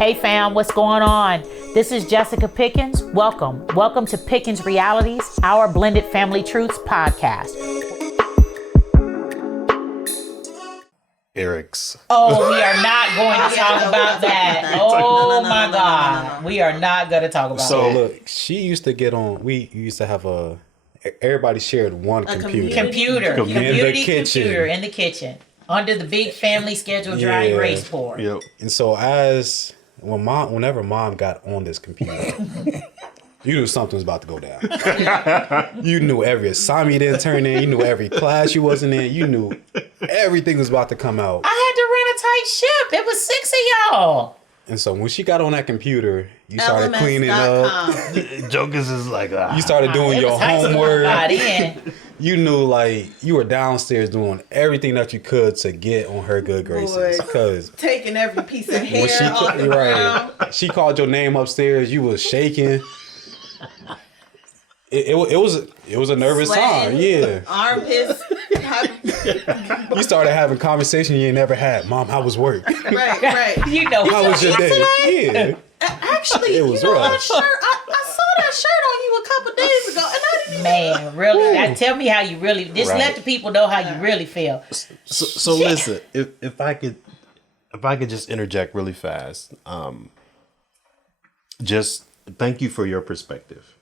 Hey fam, what's going on? This is Jessica Pickens. Welcome to Pickens Realities, our Blended Family Truths podcast. Eric's. Oh, we are not going to talk about that. Oh my God. We are not going to talk about that. So look, she used to get on, we used to have everybody shared one computer. Community computer in the kitchen. Under the big family schedule dry erase board. Yep. And so whenever mom got on this computer, you knew something was about to go down. You knew every assignment you didn't turn in. You knew every class you wasn't in. You knew everything was about to come out. I had to run a tight ship. It was 6 of y'all. And so when she got on that computer, you started cleaning up. Jokers is like, you started doing your homework. You knew like you were downstairs doing everything that you could to get on her good graces. Because taking every piece of hair off the ground. She called your name upstairs. You was shaking. It was a nervous time. Yeah. Armpits. You started having conversation you ain't never had. Mom, how was work? Right. You know, how was your day? Yeah. Actually, it was rough. That shirt, I saw that shirt on you a couple days ago, and I didn't. Man, really? Now tell me how you really. Just let the people know how you really feel. So listen, if I could just interject really fast, just thank you for your perspective,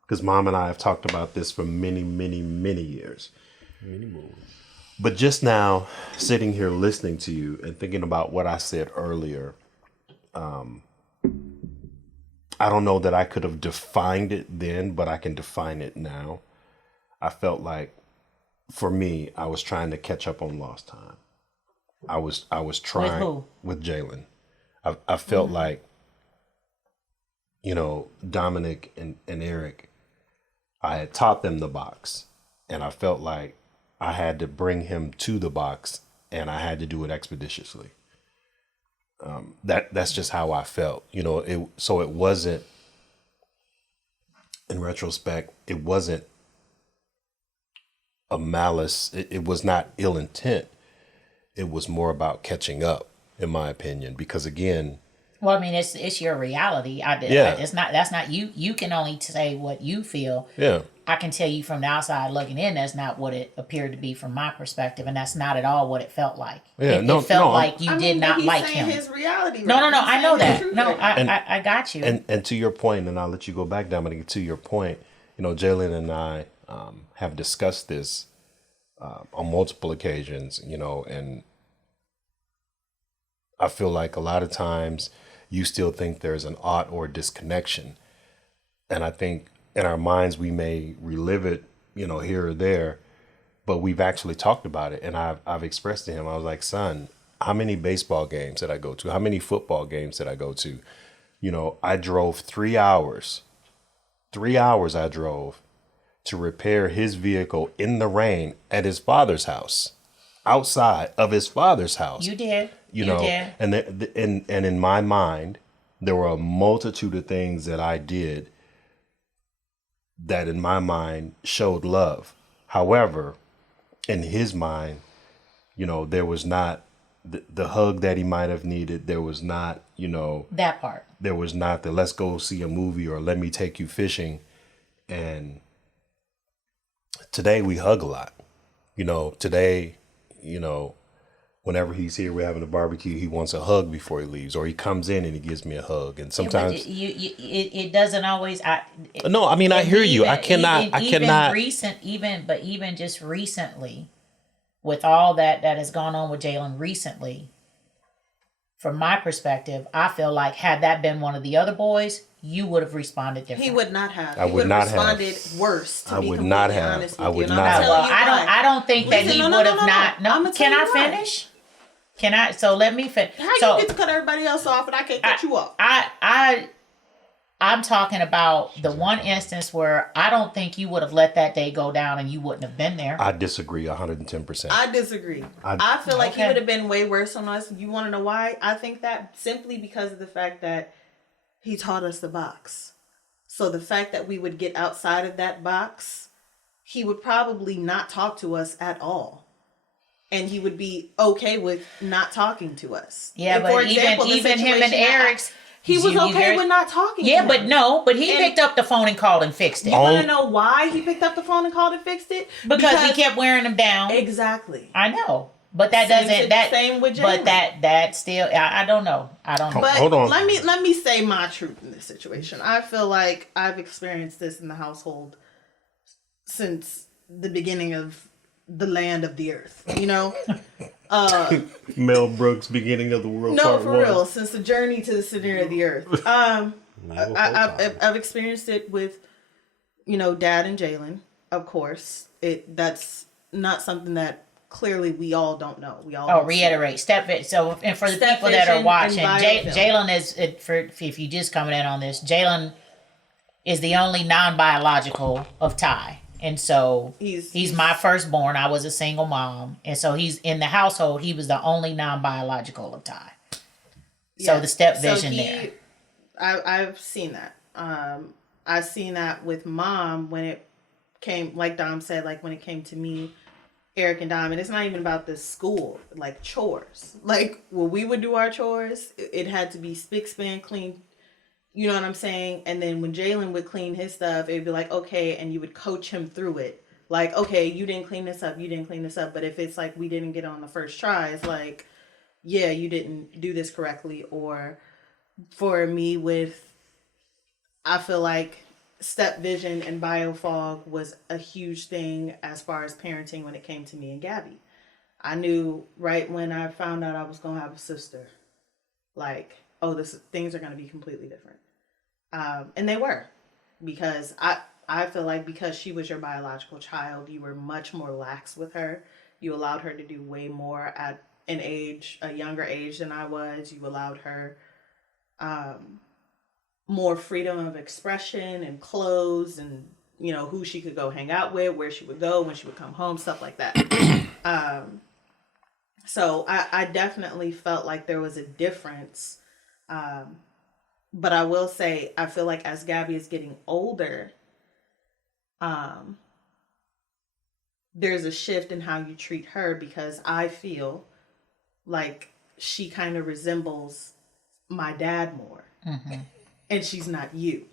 because Mom and I have talked about this for many, many, many years. Many more. But just now, sitting here listening to you and thinking about what I said earlier. I don't know that I could have defined it then, but I can define it now. I felt like, for me, I was trying to catch up on lost time. I was trying with Jayla. I felt like, Dominick and Eric, I had taught them the box, and I felt like I had to bring him to the box, and I had to do it expeditiously. That's just how I felt, so it wasn't, in retrospect, it wasn't a malice. It was not ill intent. It was more about catching up, in my opinion, because again. Well, I mean, it's your reality. That's not you. You can only say what you feel. Yeah. I can tell you from the outside looking in, that's not what it appeared to be from my perspective, and that's not at all what it felt like. Yeah, it felt like you did not like him. His reality. No. I know that. No, I got you. And to your point, and I'll let you go back, Dominick. To your point, Jayla and I have discussed this on multiple occasions. And I feel like a lot of times you still think there's an ought or disconnection, and I think. In our minds, we may relive it, here or there, but we've actually talked about it. And I've expressed to him, I was like, son, how many baseball games did I go to? How many football games did I go to? I drove 3 hours. 3 hours I drove to repair his vehicle in the rain at his father's house, outside of his father's house. You did. You did. And in my mind, there were a multitude of things that I did that in my mind showed love. However, in his mind, there was not the hug that he might have needed. There was not, that part. There was not the let's go see a movie or let me take you fishing. And today we hug a lot. Today, whenever he's here, we're having a barbecue, he wants a hug before he leaves, or he comes in and he gives me a hug. And sometimes it doesn't always. No, I mean, I hear you. I cannot. Even just recently, with all that has gone on with Jayla recently, from my perspective, I feel like had that been one of the other boys, you would have responded differently. He would not have. I would not have responded worse. I would not have. I would not have. Well, I don't think that he would have not. No, can I finish? Can I? So let me finish. How you get to cut everybody else off and I can't cut you off? I'm talking about the one instance where I don't think you would have let that day go down and you wouldn't have been there. I disagree 110%. I disagree. I feel like he would have been way worse on us. You want to know why? I think that simply because of the fact that he taught us the box. So the fact that we would get outside of that box, he would probably not talk to us at all. and he would be okay with not talking to us. Yeah, and but for example, even him and Eric's, he was okay with not talking. Yeah, to but him. but he picked up the phone and called and fixed it. You want to know why he picked up the phone and called and fixed it? Because he kept wearing them down. Exactly. I know. But that same with Jayla. But that still, I don't know. I don't know. But hold on. Let me say my truth in this situation. I feel like I've experienced this in the household since the beginning of the land of the earth. You know, Mel Brooks, Beginning of the World. no, Part for 1. Real, since the journey to the center of the earth. I've experienced it with, Dad and Jaylen. Of course, that's not something that. Clearly, we all don't know. We all reiterate step it. So, and for the Step people that are vision watching, and biofilm. Jaylen is if you just coming in on this, Jaylen is the only non-biological of Ty, and so he's my firstborn. I was a single mom, and so he's in the household. He was the only non-biological of Ty. So the step vision there. I've seen that. I've seen that with Mom when it came, like Dom said, like when it came to me. Eric and Dom, and it's not even about the school, like chores. Like when we would do our chores, it had to be spick, span, clean. You know what I'm saying? And then when Jaylen would clean his stuff, it'd be like, okay, and you would coach him through it. Like, okay, you didn't clean this up, you didn't clean this up. But if it's like we didn't get on the first try, it's like, yeah, you didn't do this correctly. Or for me I feel like step vision and biofog was a huge thing as far as parenting when it came to me and Gabby. I knew right when I found out I was going to have a sister, like, things are going to be completely different. And they were, because I feel like because she was your biological child, you were much more lax with her. You allowed her to do way more at a younger age than I was. You allowed her, more freedom of expression and clothes and, who she could go hang out with, where she would go, when she would come home, stuff like that. So I definitely felt like there was a difference. But I will say, I feel like as Gabby is getting older, there's a shift in how you treat her, because I feel like she kind of resembles my dad more. Mm-hmm. And she's not you.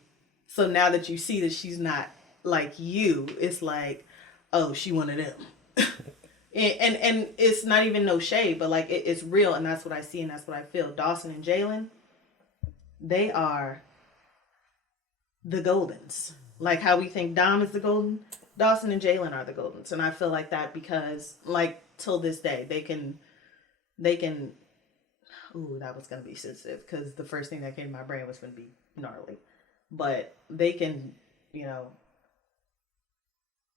So now that you see that she's not like you, it's like, oh, she one of them. and it's not even no shade, but like it's real, and that's what I see and that's what I feel. Dawson and Jaylen, they are the Goldens. Like how we think Dom is the Golden, Dawson and Jaylen are the Goldens. And I feel like that because, like, till this day, they can ooh, that was going to be sensitive, because the first thing that came to my brain was going to be gnarly. But they can,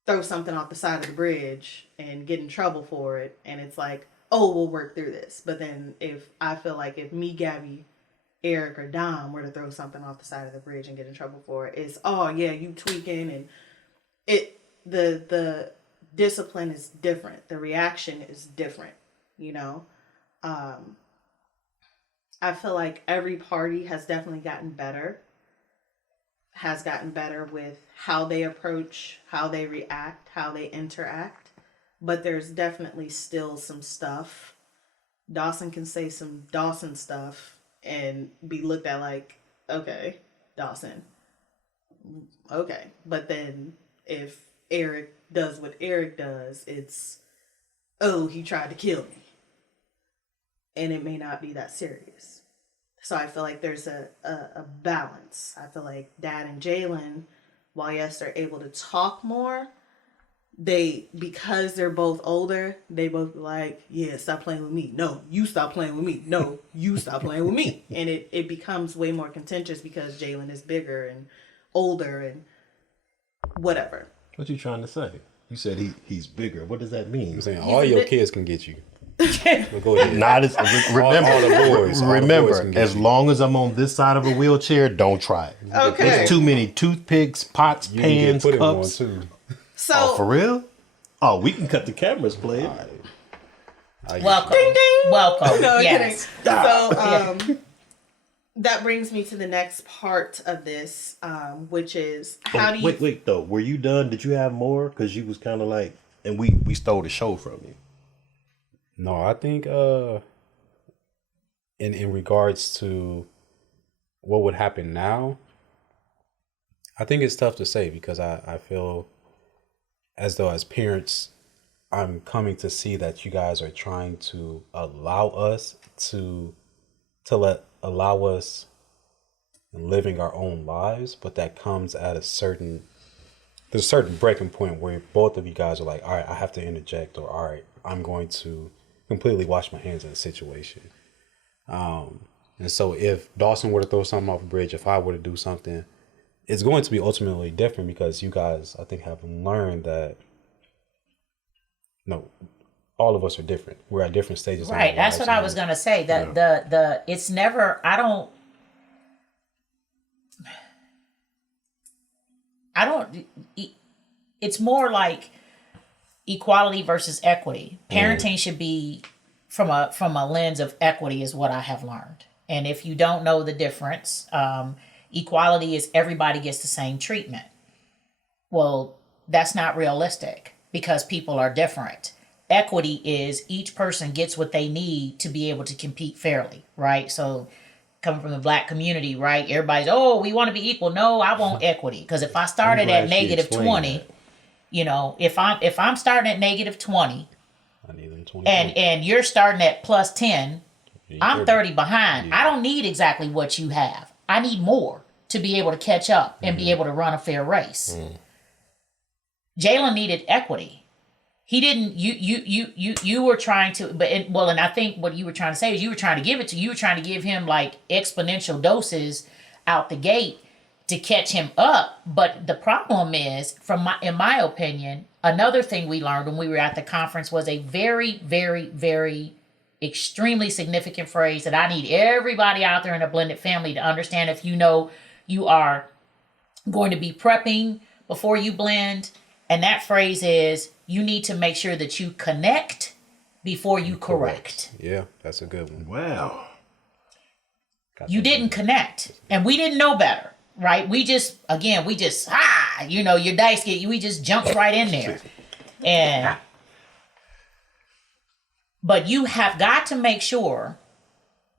throw something off the side of the bridge and get in trouble for it. And it's like, oh, we'll work through this. But then if me, Gabby, Eric, or Dom were to throw something off the side of the bridge and get in trouble for it, it's, oh, yeah, you tweaking. And the discipline is different. The reaction is different, I feel like every party has definitely gotten better with how they approach, how they react, how they interact. But there's definitely still some stuff. Dawson can say some Dawson stuff and be looked at like, okay, Dawson. Okay. But then if Eric does what Eric does, it's, oh, he tried to kill me. And it may not be that serious. So I feel like there's a balance. I feel like Dad and Jaylen, while yes, they're able to talk more, because they're both older, they both be like, yeah, stop playing with me. No, you stop playing with me. No, you stop playing with me. And it becomes way more contentious because Jaylen is bigger and older and whatever. What you trying to say? You said he's bigger. What does that mean? I'm saying all your kids can get you. But go ahead. Not as remember, all the boys. Remember, as long as I'm on this side of a wheelchair, don't try it. Okay. There's too many toothpicks, pots, pans, cups. Too. So, oh, for real? Oh, we can cut the cameras, please. Welcome. Ding, ding. Welcome. No, yes. So, that brings me to the next part of this, which is how do you... Wait, though. Were you done? Did you have more? Because you was kind of like... And we stole the show from you. No, I think in regards to what would happen now, I think it's tough to say because I feel as though as parents, I'm coming to see that you guys are trying to allow us allow us living our own lives, but that comes at there's a certain breaking point where both of you guys are like, all right, I have to interject, or all right, I'm going to completely wash my hands in the situation. And so if Dawson were to throw something off a bridge, if I were to do something, it's going to be ultimately different because you guys, I think, have learned that no, all of us are different. We're at different stages. Right. That's what I was going to say. That the it's never, I don't, it's more like equality versus equity. Parenting should be from a lens of equity is what I have learned. And if you don't know the difference, equality is everybody gets the same treatment. Well, that's not realistic because people are different. Equity is each person gets what they need to be able to compete fairly, right? So coming from the Black community, right? Everybody's, oh, we want to be equal. No, I want equity. Because if I started at negative 20, that. You know, if I'm starting at negative 20, I need them 20 and you're starting at plus 10, I'm 30 behind. Yeah. I don't need exactly what you have. I need more to be able to catch up and be able to run a fair race. Jayla needed equity. He didn't. You were trying to, and I think what you were trying to say is you were trying to give him like exponential doses out the gate to catch him up. But the problem is, in my opinion, another thing we learned when we were at the conference was a very, very, very extremely significant phrase that I need everybody out there in a blended family to understand. If you know you are going to be prepping before you blend, and that phrase is you need to make sure that you connect before you correct. Yeah, that's a good one. Wow. You didn't connect, and we didn't know better, right? We just your dice we just jumped right in there. And but you have got to make sure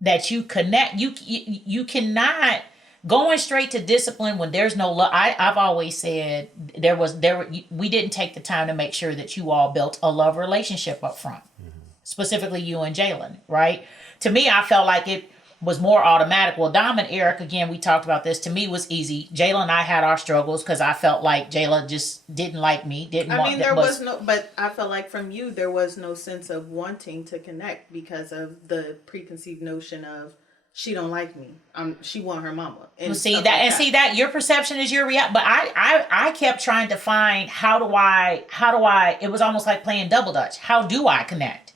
that you connect. You cannot going straight to discipline when there's no love. I've always said we didn't take the time to make sure that you all built a love relationship up front, specifically you and Jalen, right? To me, I felt like it was more automatic. Well, Dom and Eric, again, we talked about this. To me, was easy. Jayla and I had our struggles because I felt like Jayla just didn't like me. But I felt like from you, there was no sense of wanting to connect because of the preconceived notion of she don't like me. She want her mama. And see that your perception is your reality. But I kept trying to find how do I. It was almost like playing double dutch. How do I connect?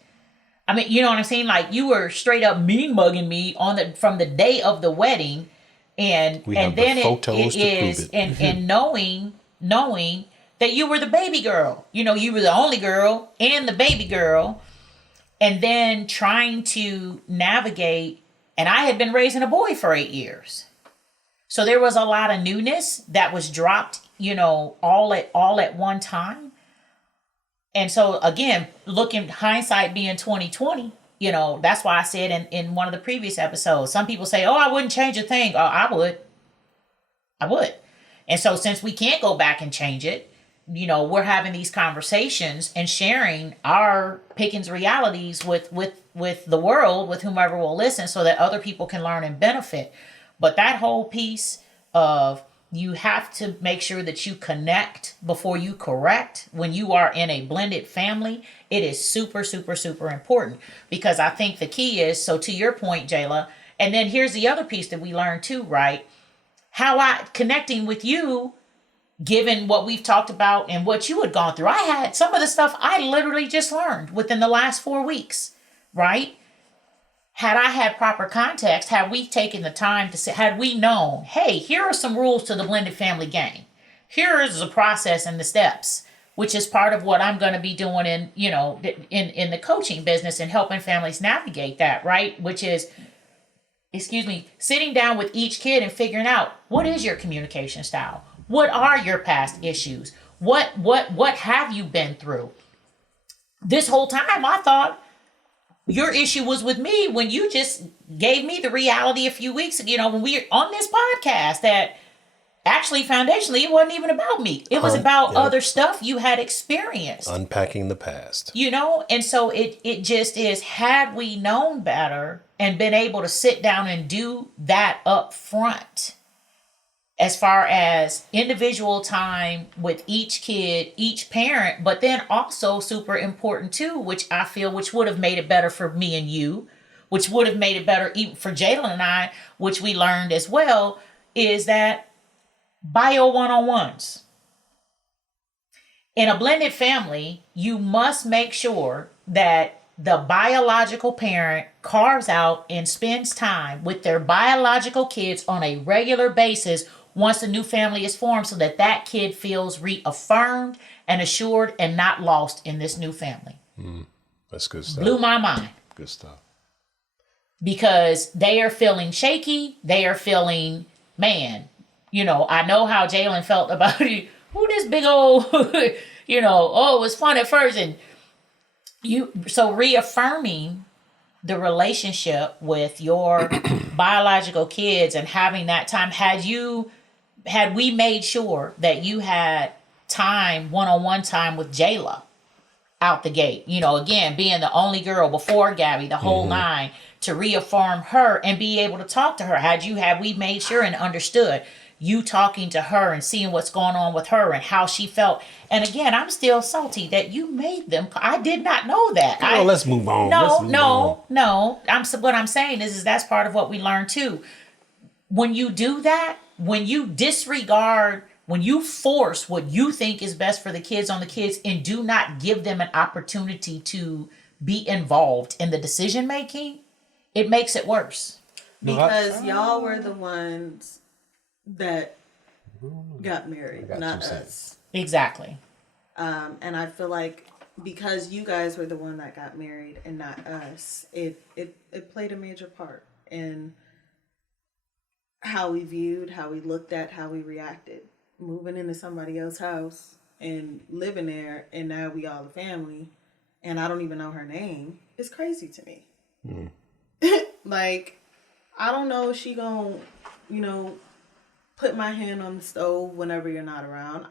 I mean, you know what I'm saying? Like you were straight up mean mugging me from the day of the wedding, and then and knowing that you were the baby girl. You know, you were the only girl and the baby girl, and then trying to navigate. And I had been raising a boy for 8 years, so there was a lot of newness that was dropped. You know, all at one time. And so again, hindsight being 2020, you know, that's why I said in one of the previous episodes, some people say, oh, I wouldn't change a thing. Oh, I would. And so since we can't go back and change it, you know, we're having these conversations and sharing our Pickens realities with the world, with whomever will listen, so that other people can learn and benefit. But that whole piece of you have to make sure that you connect before you correct. When you are in a blended family, it is super, super, super important, because I think the key is, so to your point, Jayla, and then here's the other piece that we learned too, right? Connecting with you, given what we've talked about and what you had gone through. I had some of the stuff I literally just learned within the last 4 weeks, right? Had I had proper context, had we taken the time to say, had we known, hey, here are some rules to the blended family game. Here is the process and the steps, which is part of what I'm going to be doing in the coaching business and helping families navigate that, right? Which is, sitting down with each kid and figuring out, what is your communication style? What are your past issues? What have you been through? This whole time I thought Your issue was with me when you just gave me the reality a few weeks ago, when we were on this podcast, that actually foundationally it wasn't even about me. It was about other stuff you had experienced. Unpacking the past. And so it just is, had we known better and been able to sit down and do that up front, as far as individual time with each kid, each parent, but then also super important too, which I feel, which would have made it better for me and you, which would have made it better even for Jayla and I, which we learned as well, is that bio one-on-ones. In a blended family, you must make sure that the biological parent carves out and spends time with their biological kids on a regular basis once a new family is formed, so that that kid feels reaffirmed and assured and not lost in this new family. That's good stuff. Blew my mind. Good stuff. Because they are feeling shaky. They are feeling, man, I know how Jalen felt about you. Who this big old, oh, it was fun at first. And so reaffirming the relationship with your biological kids and having that time, had we made sure that you had time, one-on-one time with Jayla out the gate, again, being the only girl before Gabby, the whole nine, to reaffirm her and be able to talk to her. Had we made sure and understood you talking to her and seeing what's going on with her and how she felt. And again, I'm still salty that you made them. I did not know that. Let's move on. No. What I'm saying is that's part of what we learned too. When you do that, when you disregard, when you force what you think is best for the kids on the kids and do not give them an opportunity to be involved in the decision making, it makes it worse. Because y'all were the ones that got married, not us. Exactly. And I feel like because you guys were the one that got married and not us, it played a major part in how we viewed, how we looked at, how we reacted. Moving into somebody else's house and living there, and now we all a family, and I don't even know her name. It's crazy to me. Like, I don't know if she gonna, put my hand on the stove whenever you're not around.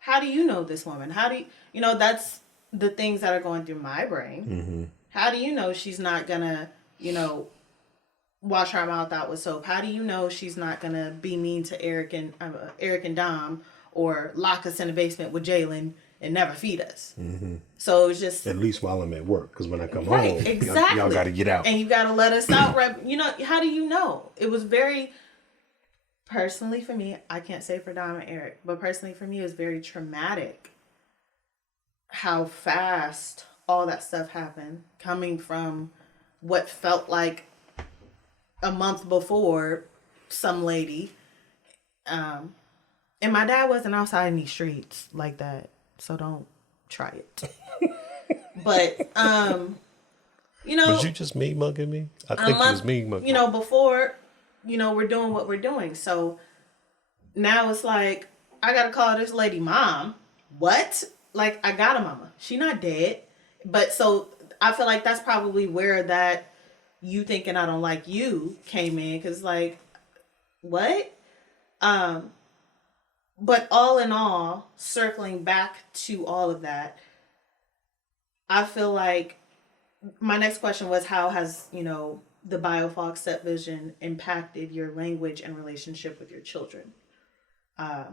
How do you know this woman? How do you, that's the things that are going through my brain. How do you know she's not gonna, wash her mouth out with soap? How do you know she's not gonna be mean to Eric and Dom, or lock us in the basement with Jalen and never feed us? So it's just, at least while I'm at work, because when I come right, home, exactly. y'all got to get out, and you got to let us out. Right? How do you know? It was very, personally for me, I can't say for Dom and Eric, but personally for me, it was very traumatic how fast all that stuff happened, coming from what felt like a month before some lady. And my dad wasn't outside in these streets like that, so don't try it. But was you just me mugging me? I think it was me mugging. Before, we're doing what we're doing. So now it's like, I gotta call this lady mom. What? Like, I got a mama. She not dead. But so I feel like that's probably where that you thinking I don't like you came in. Cause like, what? But all in all, circling back to all of that, I feel like my next question was, how has, the BioFox Set Vision impacted your language and relationship with your children? As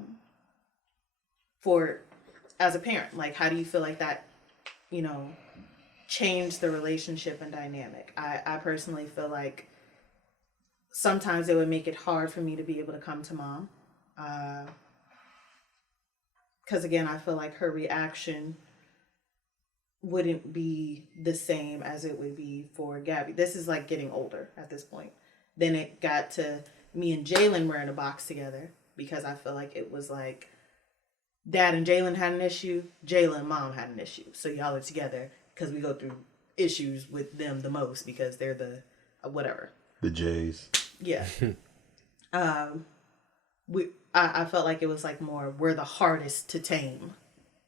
a parent, like, how do you feel like that, changed the relationship and dynamic? I personally feel like sometimes it would make it hard for me to be able to come to mom. Because again, I feel like her reaction wouldn't be the same as it would be for Gabby. This is like getting older at this point. Then it got to me and Jalen were in a box together, because I feel like it was like Dad and Jalen had an issue, Jayla and Mom had an issue. So y'all are together because we go through issues with them the most because they're the whatever. The J's. Yeah. I felt like it was like more, we're the hardest to tame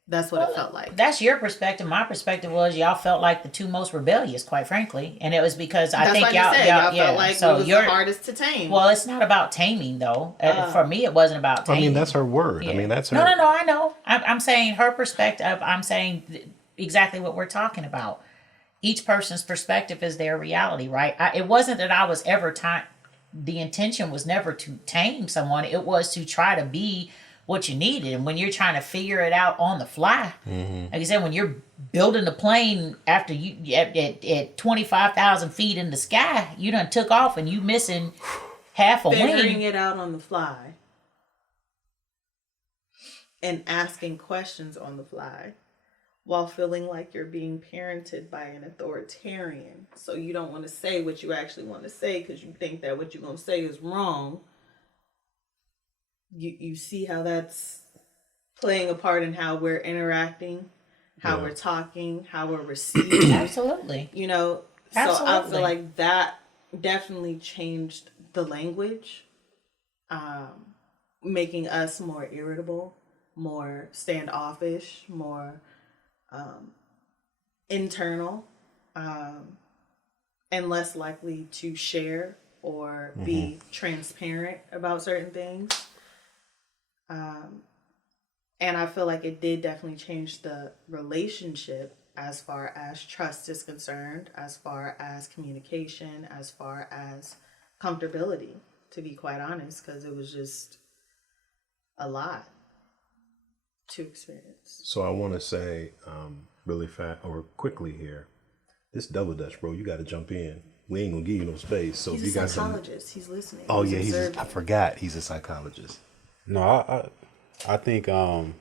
That's what it felt like. That's your perspective. My perspective was y'all felt like the two most rebellious, quite frankly, and it was because I think y'all felt like it was the hardest to tame. Well, it's not about taming though. For me, it wasn't about taming. I mean, that's her word. Yeah. I mean, that's her. No, I know. I'm saying her perspective. I'm saying exactly what we're talking about. Each person's perspective is their reality, right? It wasn't that I was ever the intention was never to tame someone. It was to try to be what you needed. And when you're trying to figure it out on the fly, like I said, when you're building a plane after you at 25,000 feet in the sky, you done took off and you missing half a wing. Figuring it out on the fly and asking questions on the fly while feeling like you're being parented by an authoritarian. So you don't want to say what you actually want to say because you think that what you're going to say is wrong. You see how that's playing a part in how we're interacting, how we're talking, how we're receiving. Absolutely. You know, so I feel like that definitely changed the language, making us more irritable, more standoffish, more internal, and less likely to share or be transparent about certain things. And I feel like it did definitely change the relationship as far as trust is concerned, as far as communication, as far as comfortability, to be quite honest, because it was just a lot to experience. So I want to say really fast or quickly here, this double dutch, bro, you got to jump in. We ain't gonna give you no space. So he's if you a got psychologist. He's listening. Oh he's yeah, I forgot he's a psychologist. No, I think we'll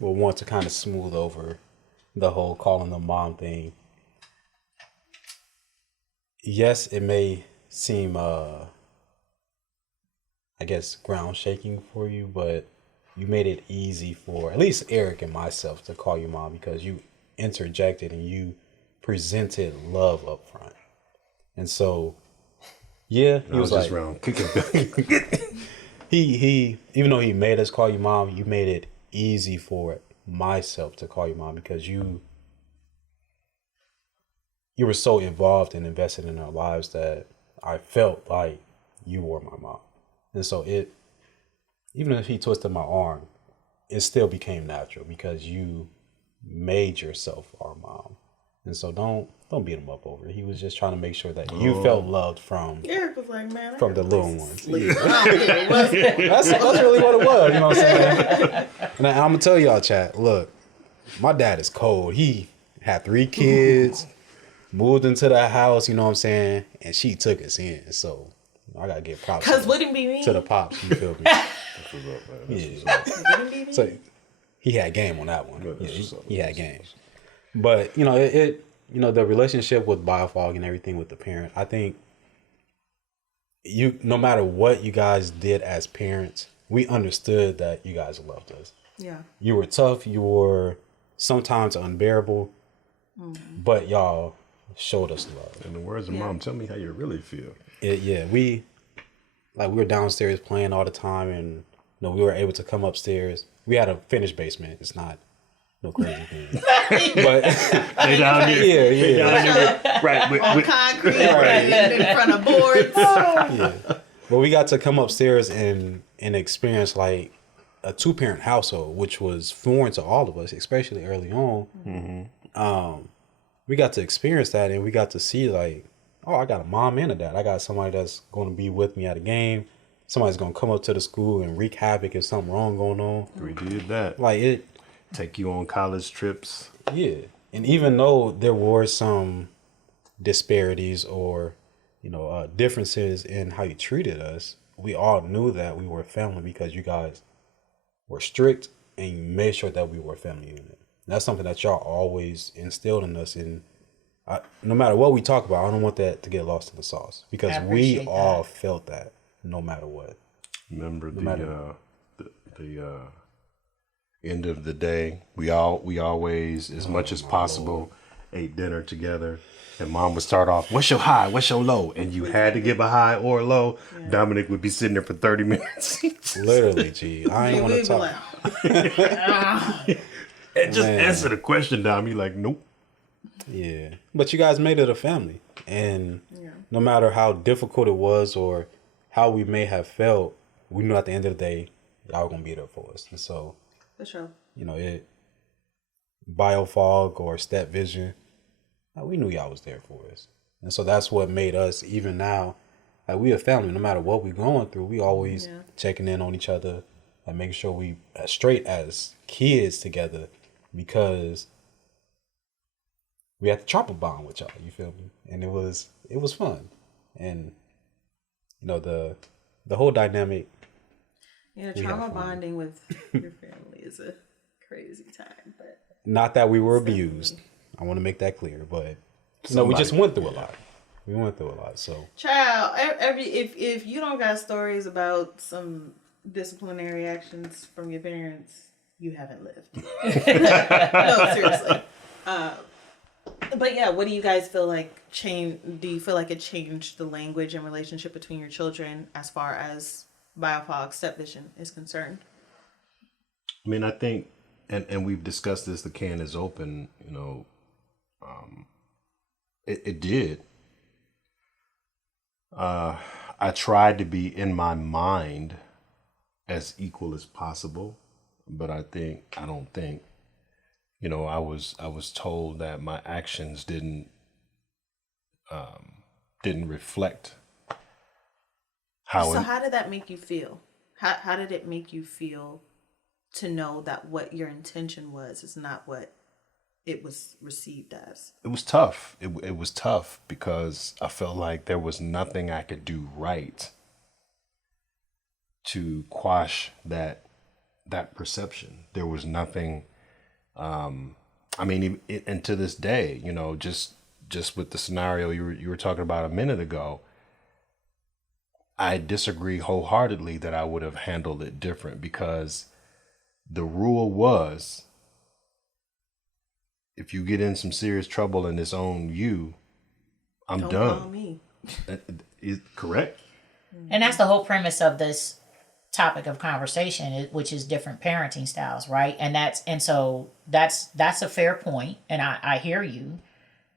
want to kind of smooth over the whole calling the mom thing. Yes, it may seem I guess ground shaking for you, but you made it easy for at least Eric and myself to call you mom because you interjected and you presented love up front. And so he was just like round kicking. He even though he made us call you mom, you made it easy for myself to call you mom because you were so involved and invested in our lives that I felt like you were my mom. And so even if he twisted my arm, it still became natural because you made yourself our mom. And so don't beat him up over it. He was just trying to make sure that you felt loved from Eric was like, man, from the little ones. Yeah. That's really what it was, you know what I'm saying? And I'm gonna tell y'all, chat, look, my dad is cold. He had 3 kids, moved into the house, you know what I'm saying? And she took us in. So I gotta give props Cause wouldn't be me to the pops, you feel me? Yeah. So he had game on that one. Yeah, he had game. But it the relationship with Biofog and everything with the parent, I think no matter what you guys did as parents, we understood that you guys loved us. Yeah. You were tough, you were sometimes unbearable, but y'all showed us love. In the words of mom, tell me how you really feel. We were downstairs playing all the time, and we were able to come upstairs. We had a finished basement. It's not no crazy thing, but they down there. Yeah. Right. On concrete, in front of boards. Yeah. But we got to come upstairs and experience like a 2-parent household, which was foreign to all of us, especially early on. Mm-hmm. We got to experience that, and we got to see like, oh, I got a mom and a dad. I got somebody that's going to be with me at a game. Somebody's going to come up to the school and wreak havoc if something wrong going on. We did that. Like it. Take you on college trips. Yeah. And even though there were some disparities or, differences in how you treated us, we all knew that we were family because you guys were strict and you made sure that we were a family unit. That's something that y'all always instilled in us. And no matter what we talk about, I don't want that to get lost in the sauce because we all felt that no matter what. Remember the end of the day, we always, as much as possible, ate dinner together. And mom would start off, what's your high? What's your low? And you had to give a high or a low. Yeah. Dominick would be sitting there for 30 minutes. Literally, G. I ain't want to talk. And just answer the question, Dom. You like, nope. Yeah. But you guys made it a family. And no matter how difficult it was or how we may have felt, we knew at the end of the day, y'all were going to be there for us. And so, For sure. you know, Biofog or Step Vision, we knew y'all was there for us. And so that's what made us, even now, like we a family. No matter what we're going through, we always checking in on each other and making sure we straight as kids together, because we had to chopper bond with y'all. You feel me? And it was fun, and you know the whole dynamic. Yeah, trauma bonding with your family is a crazy time, but not that we were abused. I want to make that clear, but you know, we just went through a lot. We went through a lot. So, child, if you don't got stories about some disciplinary actions from your parents, you haven't lived. No, seriously. But yeah, what do you guys feel like do you feel like it changed the language and relationship between your children as far as Biofog Step Vision is concerned? I mean, I think, and we've discussed this, the can is open, you know, it did. I tried to be in my mind as equal as possible, but I don't think, you know, I was told that my actions didn't reflect how. So how did that make you feel? How did it make you feel to know that what your intention was is not what it was received as? It was tough. It was tough because I felt like there was nothing I could do right to quash that perception. There was nothing. I mean, and to this day, you know, just with the scenario you were talking about a minute ago, I disagree wholeheartedly that I would have handled it different, because the rule was, if you get in some serious trouble and it's on you, I'm Don't done. call me. Is correct? And that's the whole premise of this topic of conversation, which is different parenting styles, right? And so that's a fair point, and I hear you.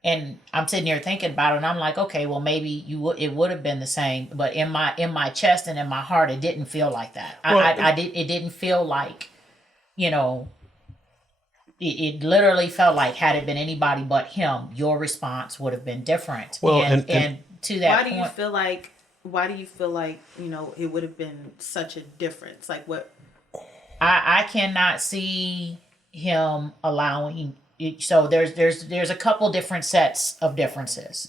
And I'm sitting here thinking about it, and I'm like, okay, well, maybe it would have been the same, but in my chest and in my heart, it didn't feel like that. It didn't feel like, you know, it literally felt like, had it been anybody but him, your response would have been different. Well, and to that Why point, do you feel like, you know, it would have been such a difference? Like what? I cannot see him allowing. So there's a couple different sets of differences.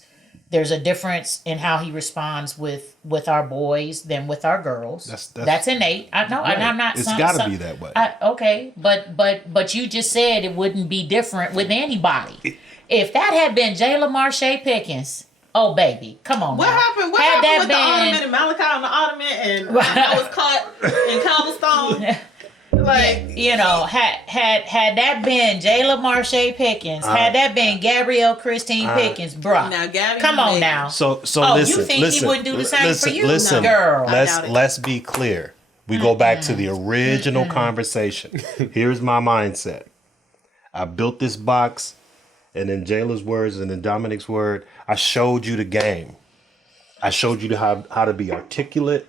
There's a difference in how he responds with our boys than with our girls. That's innate. I know, and I'm not. It's got to be that way. Okay, but you just said it wouldn't be different with anybody. If that had been Jayla Marche Pickens, oh baby, come on. What now. happened? What had happened with that the Ottoman and Malachi on the Ottoman, and I was caught in cobblestone? Like, you know, had that been Jayla Marche Pickens, had that been Gabrielle Christine Pickens, bruh. Now, Gabby, come on now. So oh, listen, you think he wouldn't do the same for you, girl? Let's be clear. We go back to the original conversation. Here's my mindset. I built this box, and in Jayla's words and in Dominick's word, I showed you the game. I showed you how to be articulate.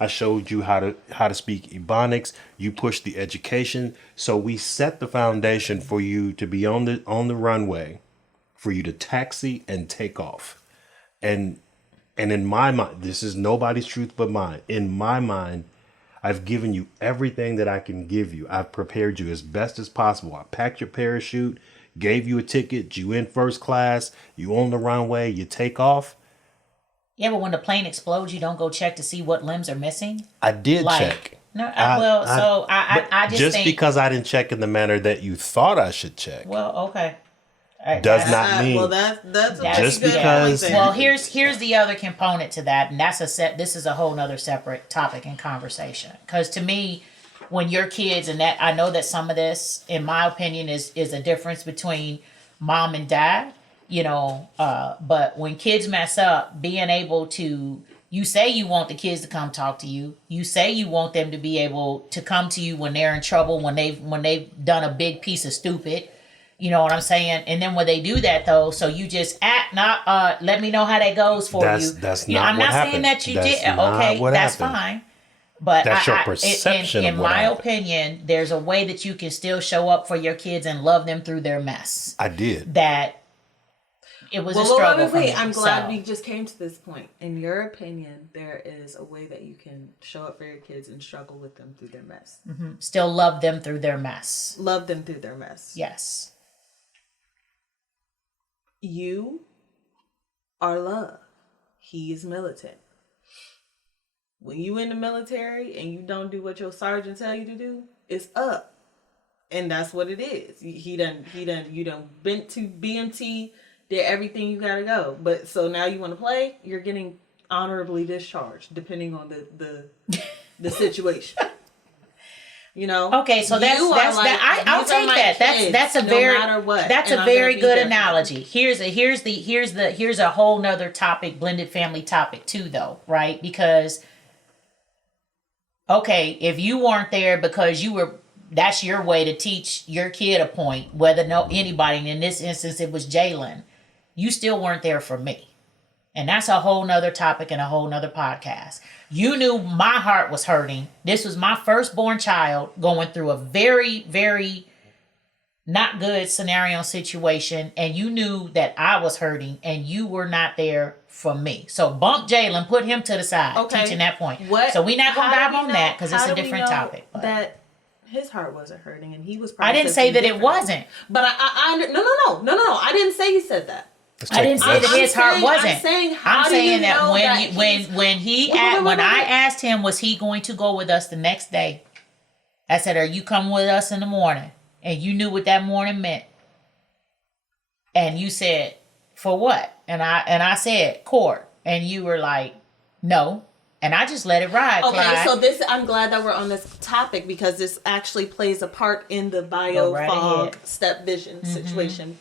I showed you how to speak Ebonics. You pushed the education. So we set the foundation for you to be on the runway, for you to taxi and take off. And in my mind, this is nobody's truth but mine. In my mind, I've given you everything that I can give you. I've prepared you as best as possible. I packed your parachute, gave you a ticket, you in first class, you on the runway, you take off. Yeah, but when the plane explodes, you don't go check to see what limbs are missing? I did check. No, I just think, because I didn't check in the manner that you thought I should check. Well, okay. Does not mean. Well, that's just because. Well, here's the other component to that, and this is a whole nother separate topic and conversation. Because to me, when your kids, and that I know that some of this, in my opinion, is a difference between mom and dad. You know, but when kids mess up, being able to You say you want the kids to come talk to you. You say you want them to be able to come to you when they're in trouble, when they've done a big piece of stupid. You know what I'm saying? And then when they do that though, so you just let me know how that goes for you. That's you know, not I'm what not happened. saying that you That's did. not Okay, what that's happened. fine. But That's your perception in of what my happened. opinion, there's a way that you can still show up for your kids and love them through their mess. I did. That it was a struggle for me. I'm glad so. we just came to this point. In your opinion, there is a way that you can show up for your kids and struggle with them through their mess. Mm-hmm. Still love them through their mess. Love them through their mess. Yes. You are love. He is militant. When you in the military and you don't do what your sergeant tell you to do, it's up. And that's what it is. You done bent to BMT, did everything you gotta go. But so now you want to play, you're getting honorably discharged, depending on the situation. You know. Okay, so I'll take that. That's a very matter what. That's and a I'm very gonna be good there for analogy. Here's a whole nother topic, blended family topic too, though, right? Because okay, if you weren't there because that's your way to teach your kid a point, whether anybody, and in this instance it was Jaylen, you still weren't there for me. And that's a whole nother topic and a whole nother podcast. You knew my heart was hurting. This was my firstborn child going through a very, very not good scenario situation. And you knew that I was hurting and you were not there for me. So bump Jaylen, put him to the side, teaching that point. So we're not going to dive on that because it's a different topic. But. That his heart wasn't hurting and he was I didn't say that it wasn't. But no. I didn't say he said that. I didn't say that his heart wasn't. I'm saying that when I asked him, was he going to go with us the next day? I said, are you coming with us in the morning? And you knew what that morning meant. And you said, for what? And I said, court. And you were like, no. And I just let it ride. Okay, Clyde. so I'm glad that we're on this topic because this actually plays a part in the biofog step vision situation.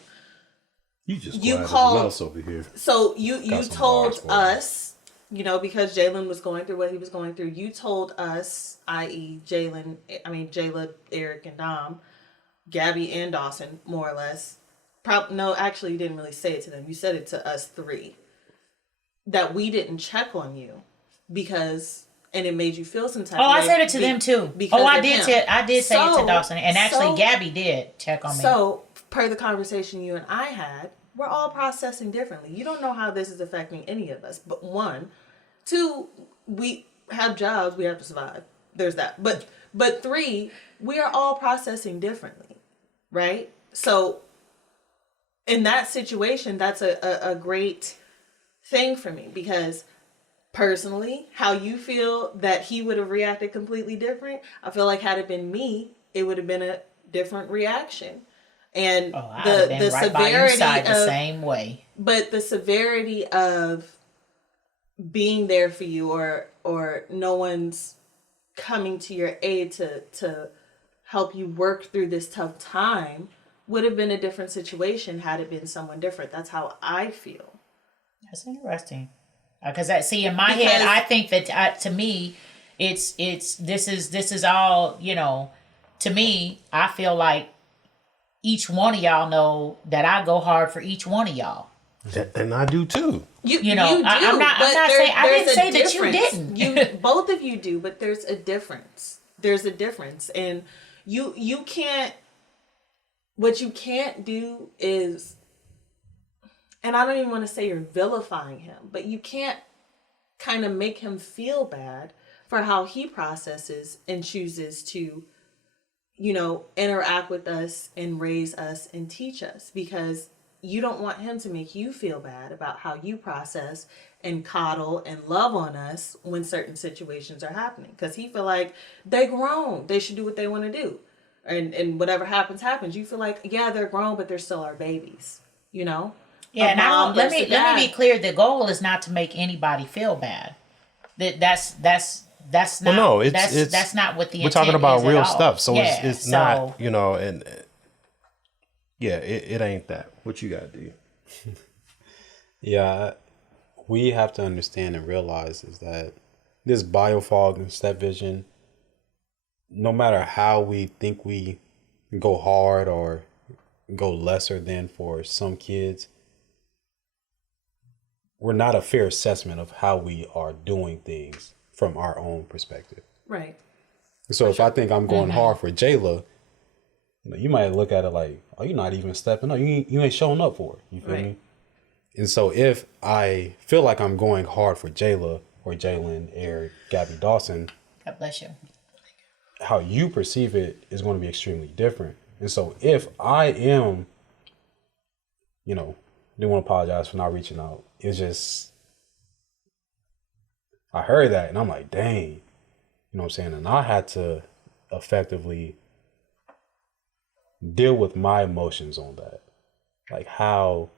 You called mouse over here. So you told us, because Jaylen was going through what he was going through. You told us, i.e., Jayla, Eric, and Dom, Gabby, and Dawson, more or less. No, actually, you didn't really say it to them. You said it to us three. That we didn't check on you and it made you feel some type of way. I said it to them too. I did say it to Dawson, and actually, Gabby did check on me. So, per the conversation you and I had, we're all processing differently. You don't know how this is affecting any of us. But 1, 2, we have jobs, we have to survive. There's that. But 3, we are all processing differently, right? So in that situation, that's a great thing for me because personally, how you feel that he would have reacted completely different, I feel like had it been me, it would have been a different reaction. And the severity of the same way. But the severity of being there for you or no one's coming to your aid to help you work through this tough time would have been a different situation had it been someone different. That's how I feel. That's interesting. Because in my head, I think that to me, this is all, to me, I feel like each one of y'all know that I go hard for each one of y'all. And I do too. You do. I'm not saying I didn't say that you didn't. Both of you do, but there's a difference. And you can't. What you can't do is, and I don't even want to say you're vilifying him, but you can't kind of make him feel bad for how he processes and chooses to, interact with us and raise us and teach us, because you don't want him to make you feel bad about how you process and coddle and love on us when certain situations are happening. Because he feel like they grown, they should do what they want to do. And whatever happens. You feel like, yeah, they're grown, but they're still our babies, Yeah, and let me be clear. The goal is not to make anybody feel bad. That's not. Well, no, that's not what the. We're talking about real stuff, so yeah, it's not, and yeah, it ain't that. What you got, D? Yeah, we have to understand and realize is that this biofog and step vision, no matter how we think we go hard or go lesser than for some kids, we're not a fair assessment of how we are doing things from our own perspective. Right. So if I think I'm going hard for Jayla, you might look at it like, oh, you're not even stepping up. You ain't showing up for it. You feel me? And so if I feel like I'm going hard for Jayla or Jalen, Eric, Gabby Dawson, God bless you. how you perceive it is going to be extremely different. And so if I am, didn't want to apologize for not reaching out. It's just, I heard that and I'm like, dang, you know what I'm saying? And I had to effectively deal with my emotions on that. Like, how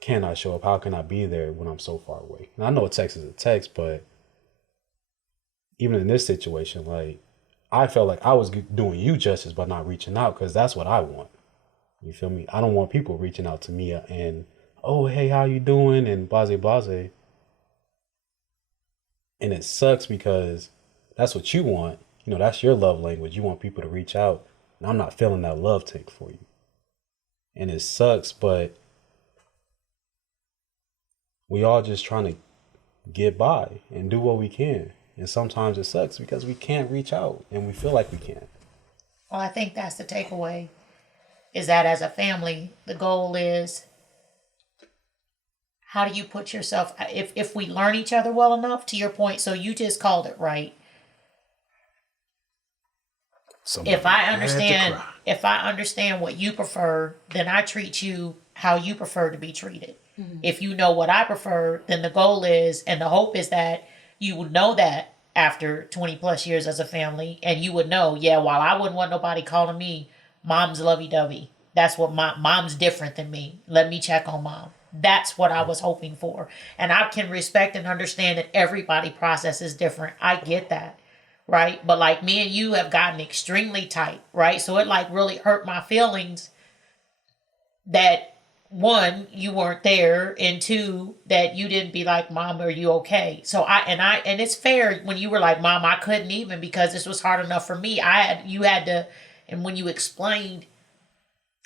can I show up? How can I be there when I'm so far away? And I know a text is a text, but even in this situation, like, I felt like I was doing you justice by not reaching out because that's what I want. You feel me? I don't want people reaching out to me and, oh, hey, how you doing? And blase. And it sucks because that's what you want. That's your love language. You want people to reach out. And I'm not feeling that love tank for you. And it sucks, but we all just trying to get by and do what we can. And sometimes it sucks because we can't reach out and we feel like we can't. Well, I think that's the takeaway, is that as a family, the goal is, how do you put yourself, if we learn each other well enough, to your point, so you just called it right. If I understand what you prefer, then I treat you how you prefer to be treated. Mm-hmm. If you know what I prefer, then the goal is, and the hope is that you would know that after 20 plus years as a family, and you would know, while I wouldn't want nobody calling me mom's lovey-dovey, that's what mom's different than me. Let me check on mom. That's what I was hoping for. And I can respect and understand that everybody process is different. I get that. Right. But like me and you have gotten extremely tight. Right. So it like really hurt my feelings that, one, you weren't there, and two, that you didn't be like, Mom, are you okay? So and it's fair when you were like, Mom, I couldn't even because this was hard enough for me. And when you explained,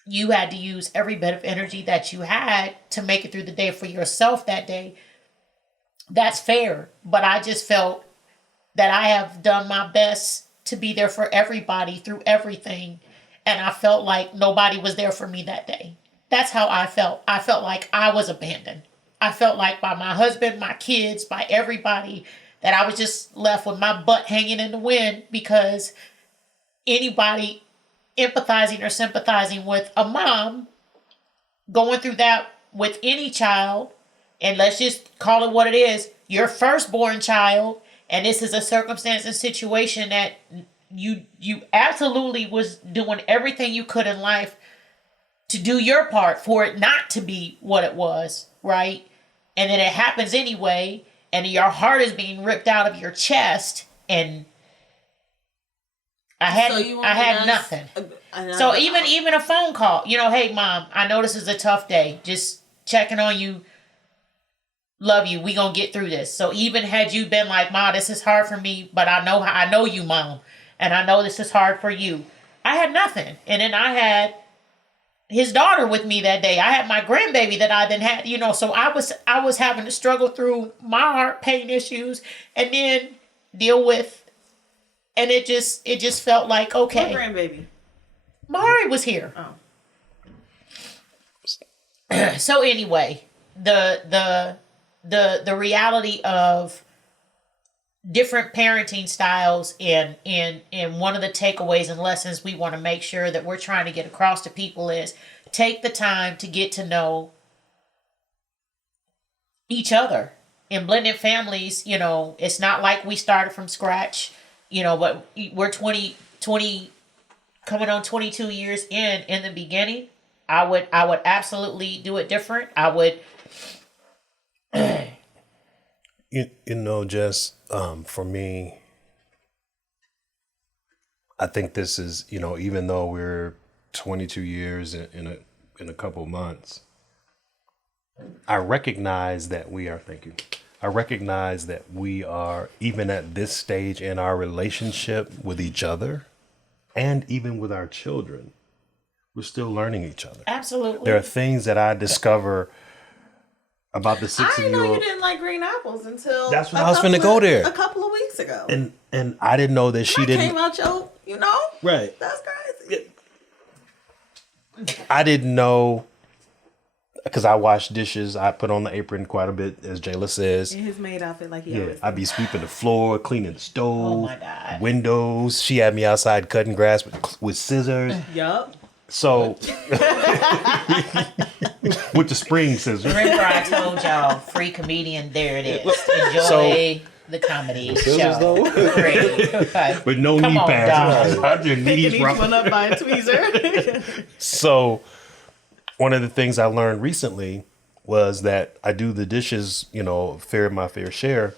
you had to use every bit of energy that you had to make it through the day for yourself that day. That's fair. But I just felt that I have done my best to be there for everybody through everything. And I felt like nobody was there for me that day. That's how I felt. I felt like I was abandoned. I felt like by my husband, my kids, by everybody, that I was just left with my butt hanging in the wind because anybody empathizing or sympathizing with a mom going through that with any child, and let's just call it what it is, your firstborn child, and this is a circumstance and situation that you absolutely was doing everything you could in life to do your part for it not to be what it was, right? And then it happens anyway, and your heart is being ripped out of your chest, and I had nothing. So even a phone call, hey, Mom, I know this is a tough day. Just checking on you. Love you. We gonna get through this. So even had you been like, Mom, this is hard for me, but I know you, Mom, and I know this is hard for you. I had nothing, and then I had his daughter with me that day. I had my grandbaby that I then had, so I was having to struggle through my heart pain issues and then deal with, and it just felt like, okay. What grandbaby? Mari was here. Oh. So anyway, the reality of different parenting styles and one of the takeaways and lessons we want to make sure that we're trying to get across to people is take the time to get to know each other. In blended families, it's not like we started from scratch, but we're 20 coming on 22 years in the beginning. I would absolutely do it different. I would Jess, for me, I think this is, even though we're 22 years in a couple months, I recognize that we are, thank you. I recognize that we are, even at this stage in our relationship with each other and even with our children, we're still learning each other. Absolutely. There are things that I discover about the I didn't know you 6-year-old. didn't like green apples until That's what I was finna go there. a couple of weeks ago. And I didn't know that she that didn't. came out your, Right. That's crazy. I didn't know, because I wash dishes. I put on the apron quite a bit, as Jayla says. In his maid outfit, like he Yeah, always. I'd be sweeping the floor, cleaning the stove, Oh my God. windows. She had me outside cutting grass with scissors. Yup. So, with the spring scissors. Remember I told y'all, free comedian, there it is. Enjoy the comedy Scissors, show. though? Great. Okay. With no Come knee on, pads. dog. Your knees Picking each rough. one up by a tweezer. So, one of the things I learned recently was that I do the dishes, my fair share,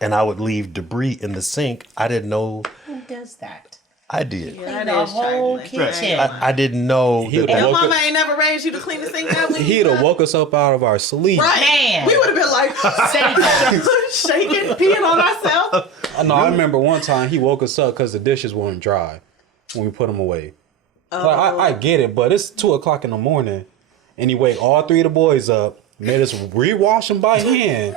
and I would leave debris in the sink. I didn't know Who does that? I did. Yeah, The whole kitchen. I didn't know He that. would Your woke mama up- ain't never raised you to clean the sink that He'd have woke us up out of our sleep. Right. Man. We would have been like Say that. shaking, peeing on ourselves. No, I remember one time he woke us up because the dishes weren't dry when we put them away. Like, I get it, but it's 2:00 in the morning, and he wake all three of the boys up, made us rewash them by hand.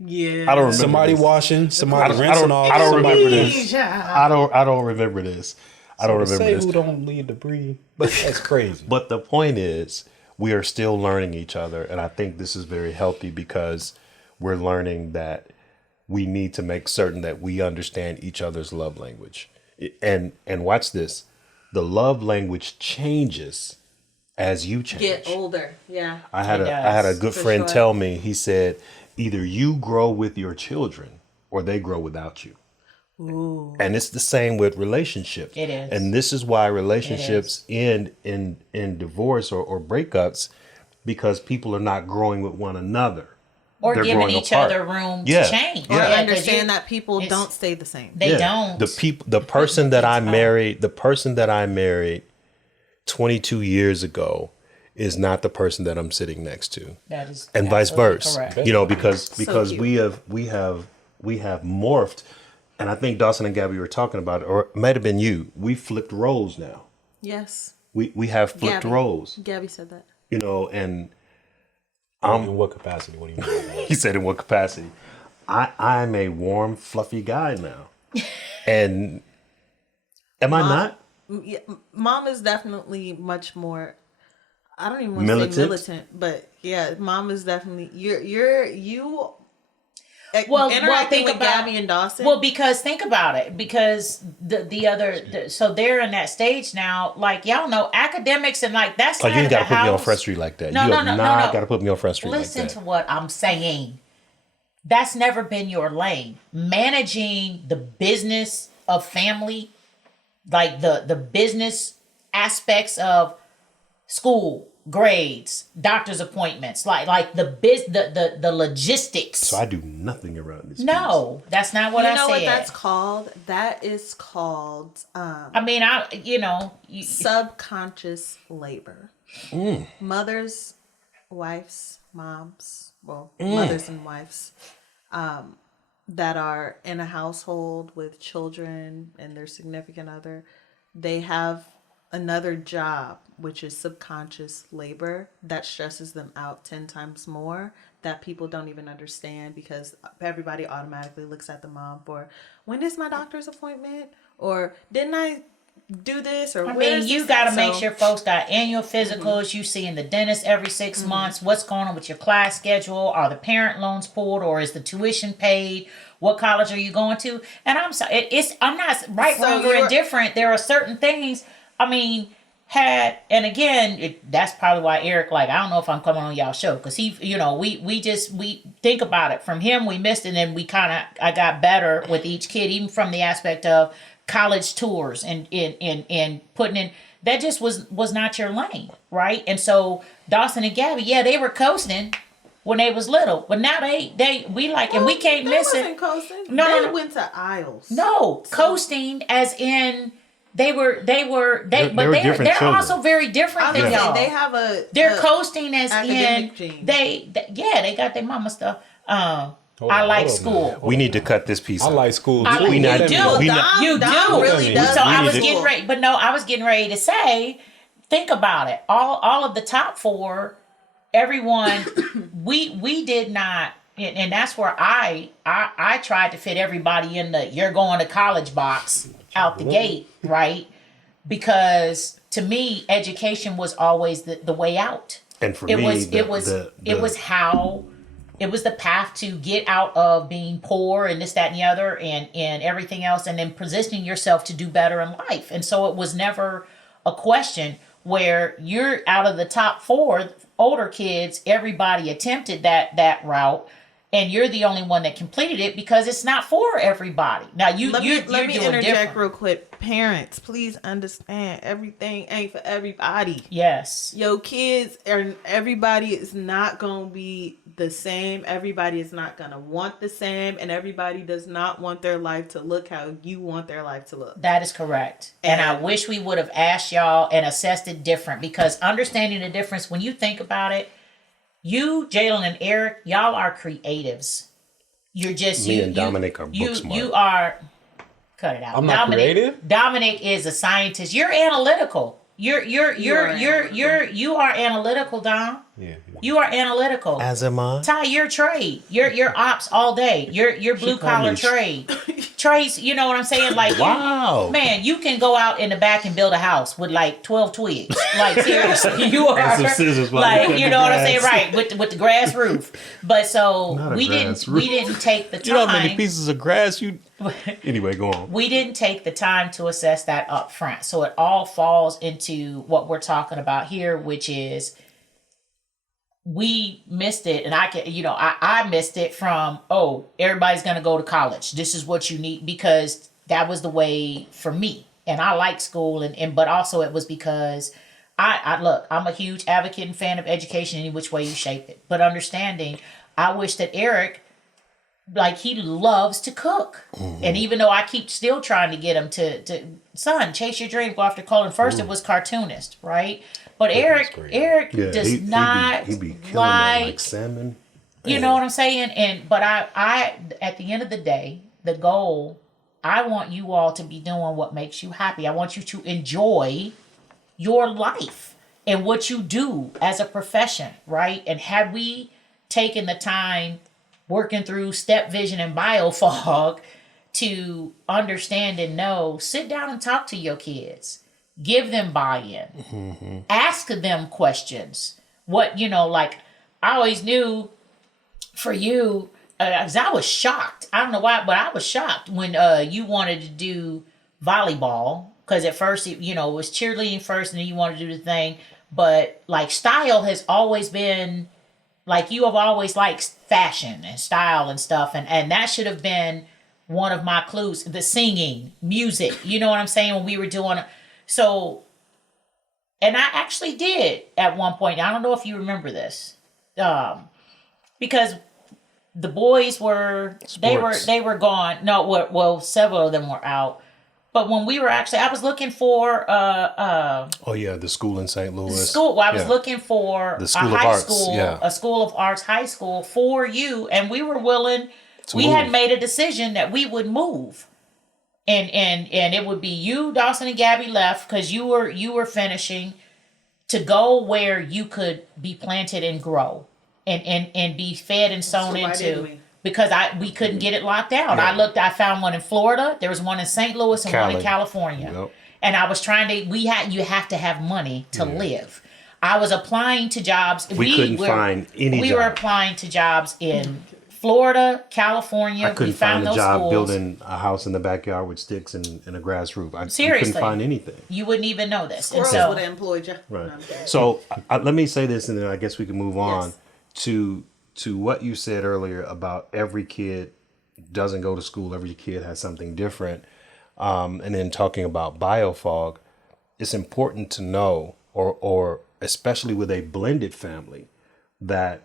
Yeah. I don't remember. Somebody this. washing, somebody I don't- rinsing off. I don't somebody remember this. I don't remember this. I don't remember Say this. who don't leave debris, but that's crazy. But the point is, we are still learning each other, and I think this is very healthy because we're learning that we need to make certain that we understand each other's love language. And watch this, the love language changes as you change. Get older. Yeah. I had It a does, good for friend sure. tell me. He said, either you grow with your children or they grow without you. Ooh. And it's the same with relationships. It is. And this is why relationships end in divorce or breakups, because people are not growing with one another. Or They're giving growing each apart. other room Yeah. to change. Or Yeah. 'cause understand that people it's- don't stay the same. They don't. The person that I married, 22 years ago is not the person that I'm sitting next to. That is And vice absolutely versa. correct. Because cute. we have morphed, and I think Dawson and Gabby were talking about it, or it might have been you. We flipped roles now. Yes. We have flipped Gabby. roles. Gabby said that. And In what capacity? What do you mean by that? he said in what capacity? I'm a warm, fluffy guy now. And am I not? Yeah, mom is definitely much more. I don't even want Militant? to say militant, but yeah, mom is definitely you. Well, Interacting think with about Gabby and Dawson. Well, because think about it. Because so they're in that stage now. Like y'all know, academics and like that's. Oh, you ain't got to put me on Front Street like that. No, you no, have no, not no. got to put me on Front Street Listen like to that. what I'm saying. That's never been your lane. Managing the business of family, like the business aspects of school, grades, doctor's appointments, like the logistics. So I do nothing around this. No, that's not what you I know said. what that's called? That is called I mean, subconscious labor. Mothers, wives, moms, mothers and wives that are in a household with children and their significant other, they have another job, which is subconscious labor, that stresses them out 10 times more, that people don't even understand, because everybody automatically looks at the mom for, when is my doctor's appointment? Or didn't I do this? Or I where's mean, you this got to at? make So- sure folks got annual physicals. You seeing the dentist every 6 months. What's going on with your class schedule? Are the parent loans pulled, or is the tuition paid? What college are you going to? And I'm sorry, I'm not right, So wrong, or you're- indifferent. There are certain things. I mean, that's probably why Eric, like, I don't know if I'm coming on y'all show, because he, we think about it from him. We missed it, and I got better with each kid, even from the aspect of college tours and putting in. That just was not your lane, right? And so Dawson and Gabby, yeah, they were coasting when they was little, but now we like, and we can't They miss wasn't it. coasting. No, They went to aisles. No, coasting as in they're were different they're children. also very different than y'all. They have they're a coasting as in academic gene. they got their mama stuff. I like school. We need to cut this piece I out. like school too. I like- We you not- do. we not- You Dom do. really does. So I need was to- getting ready, but no, I was getting ready to say, think about it. All of the top four, everyone, we did not, and that's where I tried to fit everybody in the you're going to college box out the gate, right? Because to me, education was always the way out. And for It me, was the- it was the- it was how it was the path to get out of being poor and this, that, and the other, and everything else, and then positioning yourself to do better in life. And so it was never a question where you're out of the top four older kids, everybody attempted that route, and you're the only one that completed it because it's not for everybody. Now Let me doing interject different. real quick. Parents, please understand, everything ain't for everybody. Yes. Yo, kids, and everybody is not gonna be the same. Everybody is not gonna want the same, and everybody does not want their life to look how you want their life to look. That is correct. And I wish we would have asked y'all and assessed it different, because understanding the difference, when you think about it, you, Jayla, and Eric, y'all are creatives. You're just Me and Dominick are book smart. You are. Cut it out. I'm not creative? Dominick is a scientist. You're analytical. You are analytical, Dom. Yeah. You are analytical. As am I. Ty, you're trade. You're ops all day. You're blue collar trade. Trades, you know what I'm saying? Like, Wow. man, you can go out in the back and build a house with like 12 twigs. Like, seriously, you are. And some scissors while you like, cut you the know what I'm saying? grass. Right, with the grass roof. But so Not a we grass didn't roof. take the time. You know how many pieces of grass you... Anyway, go on. We didn't take the time to assess that up front. So it all falls into what we're talking about here, which is we missed it. And I missed it from, everybody's going to go to college. This is what you need, because that was the way for me. And I like school, but also it was because look, I'm a huge advocate and fan of education any which way you shape it. But understanding, I wish that Eric, like, he loves to cook. Mm-hmm. And even though I keep still trying to get him to son, chase your dream, go after color. First, it was cartoonist, right? But Eric does not he be killing like, that, like salmon. you know what I'm saying? But I at the end of the day, the goal, I want you all to be doing what makes you happy. I want you to enjoy your life and what you do as a profession, right? And had we taken the time working through Step Vision and Biofog to understand and know, sit down and talk to your kids. Give them buy-in. Mm-hmm. Ask them questions. Like, I always knew for you, 'cause I was shocked. I don't know why, but I was shocked when you wanted to do volleyball. Because at first, it was cheerleading first, and then you wanted to do the thing. But, like, style has always been, like, you have always liked fashion and style and stuff. And that should have been one of my clues. The singing, music, you know what I'm saying? When we were doing it. So, and I actually did at one point. I don't know if you remember this. Because the boys were, Sports. they were gone. No, well, several of them were out. But when we were I was looking for Oh yeah, the school in St. Louis. I was looking for The a School of high Arts, school, yeah. a School of Arts high school for you, and we were willing. We move. had made a decision that we would move, and it would be you, Dawson, and Gabby left because you were finishing to go where you could be planted and grow, and be fed and sown So why didn't into. we? Because we couldn't get it locked down. Yeah. I found one in Florida. There was one in St. Louis and one in Cali. California. Yep. And I was trying to, you have to have money to live. I was applying to jobs. We couldn't find any We were job. applying to jobs in Florida, California. I couldn't we found find a those job schools. building a house in the backyard with sticks and a grass roof. I Seriously. couldn't find anything. You wouldn't even know this. And Squirrels so, would have employed you. Right. No, I'm kidding. So let me say this, and then I guess we can move on Yes. to what you said earlier about every kid doesn't go to school. Every kid has something different. And then talking about biofog, it's important to know, or especially with a blended family, that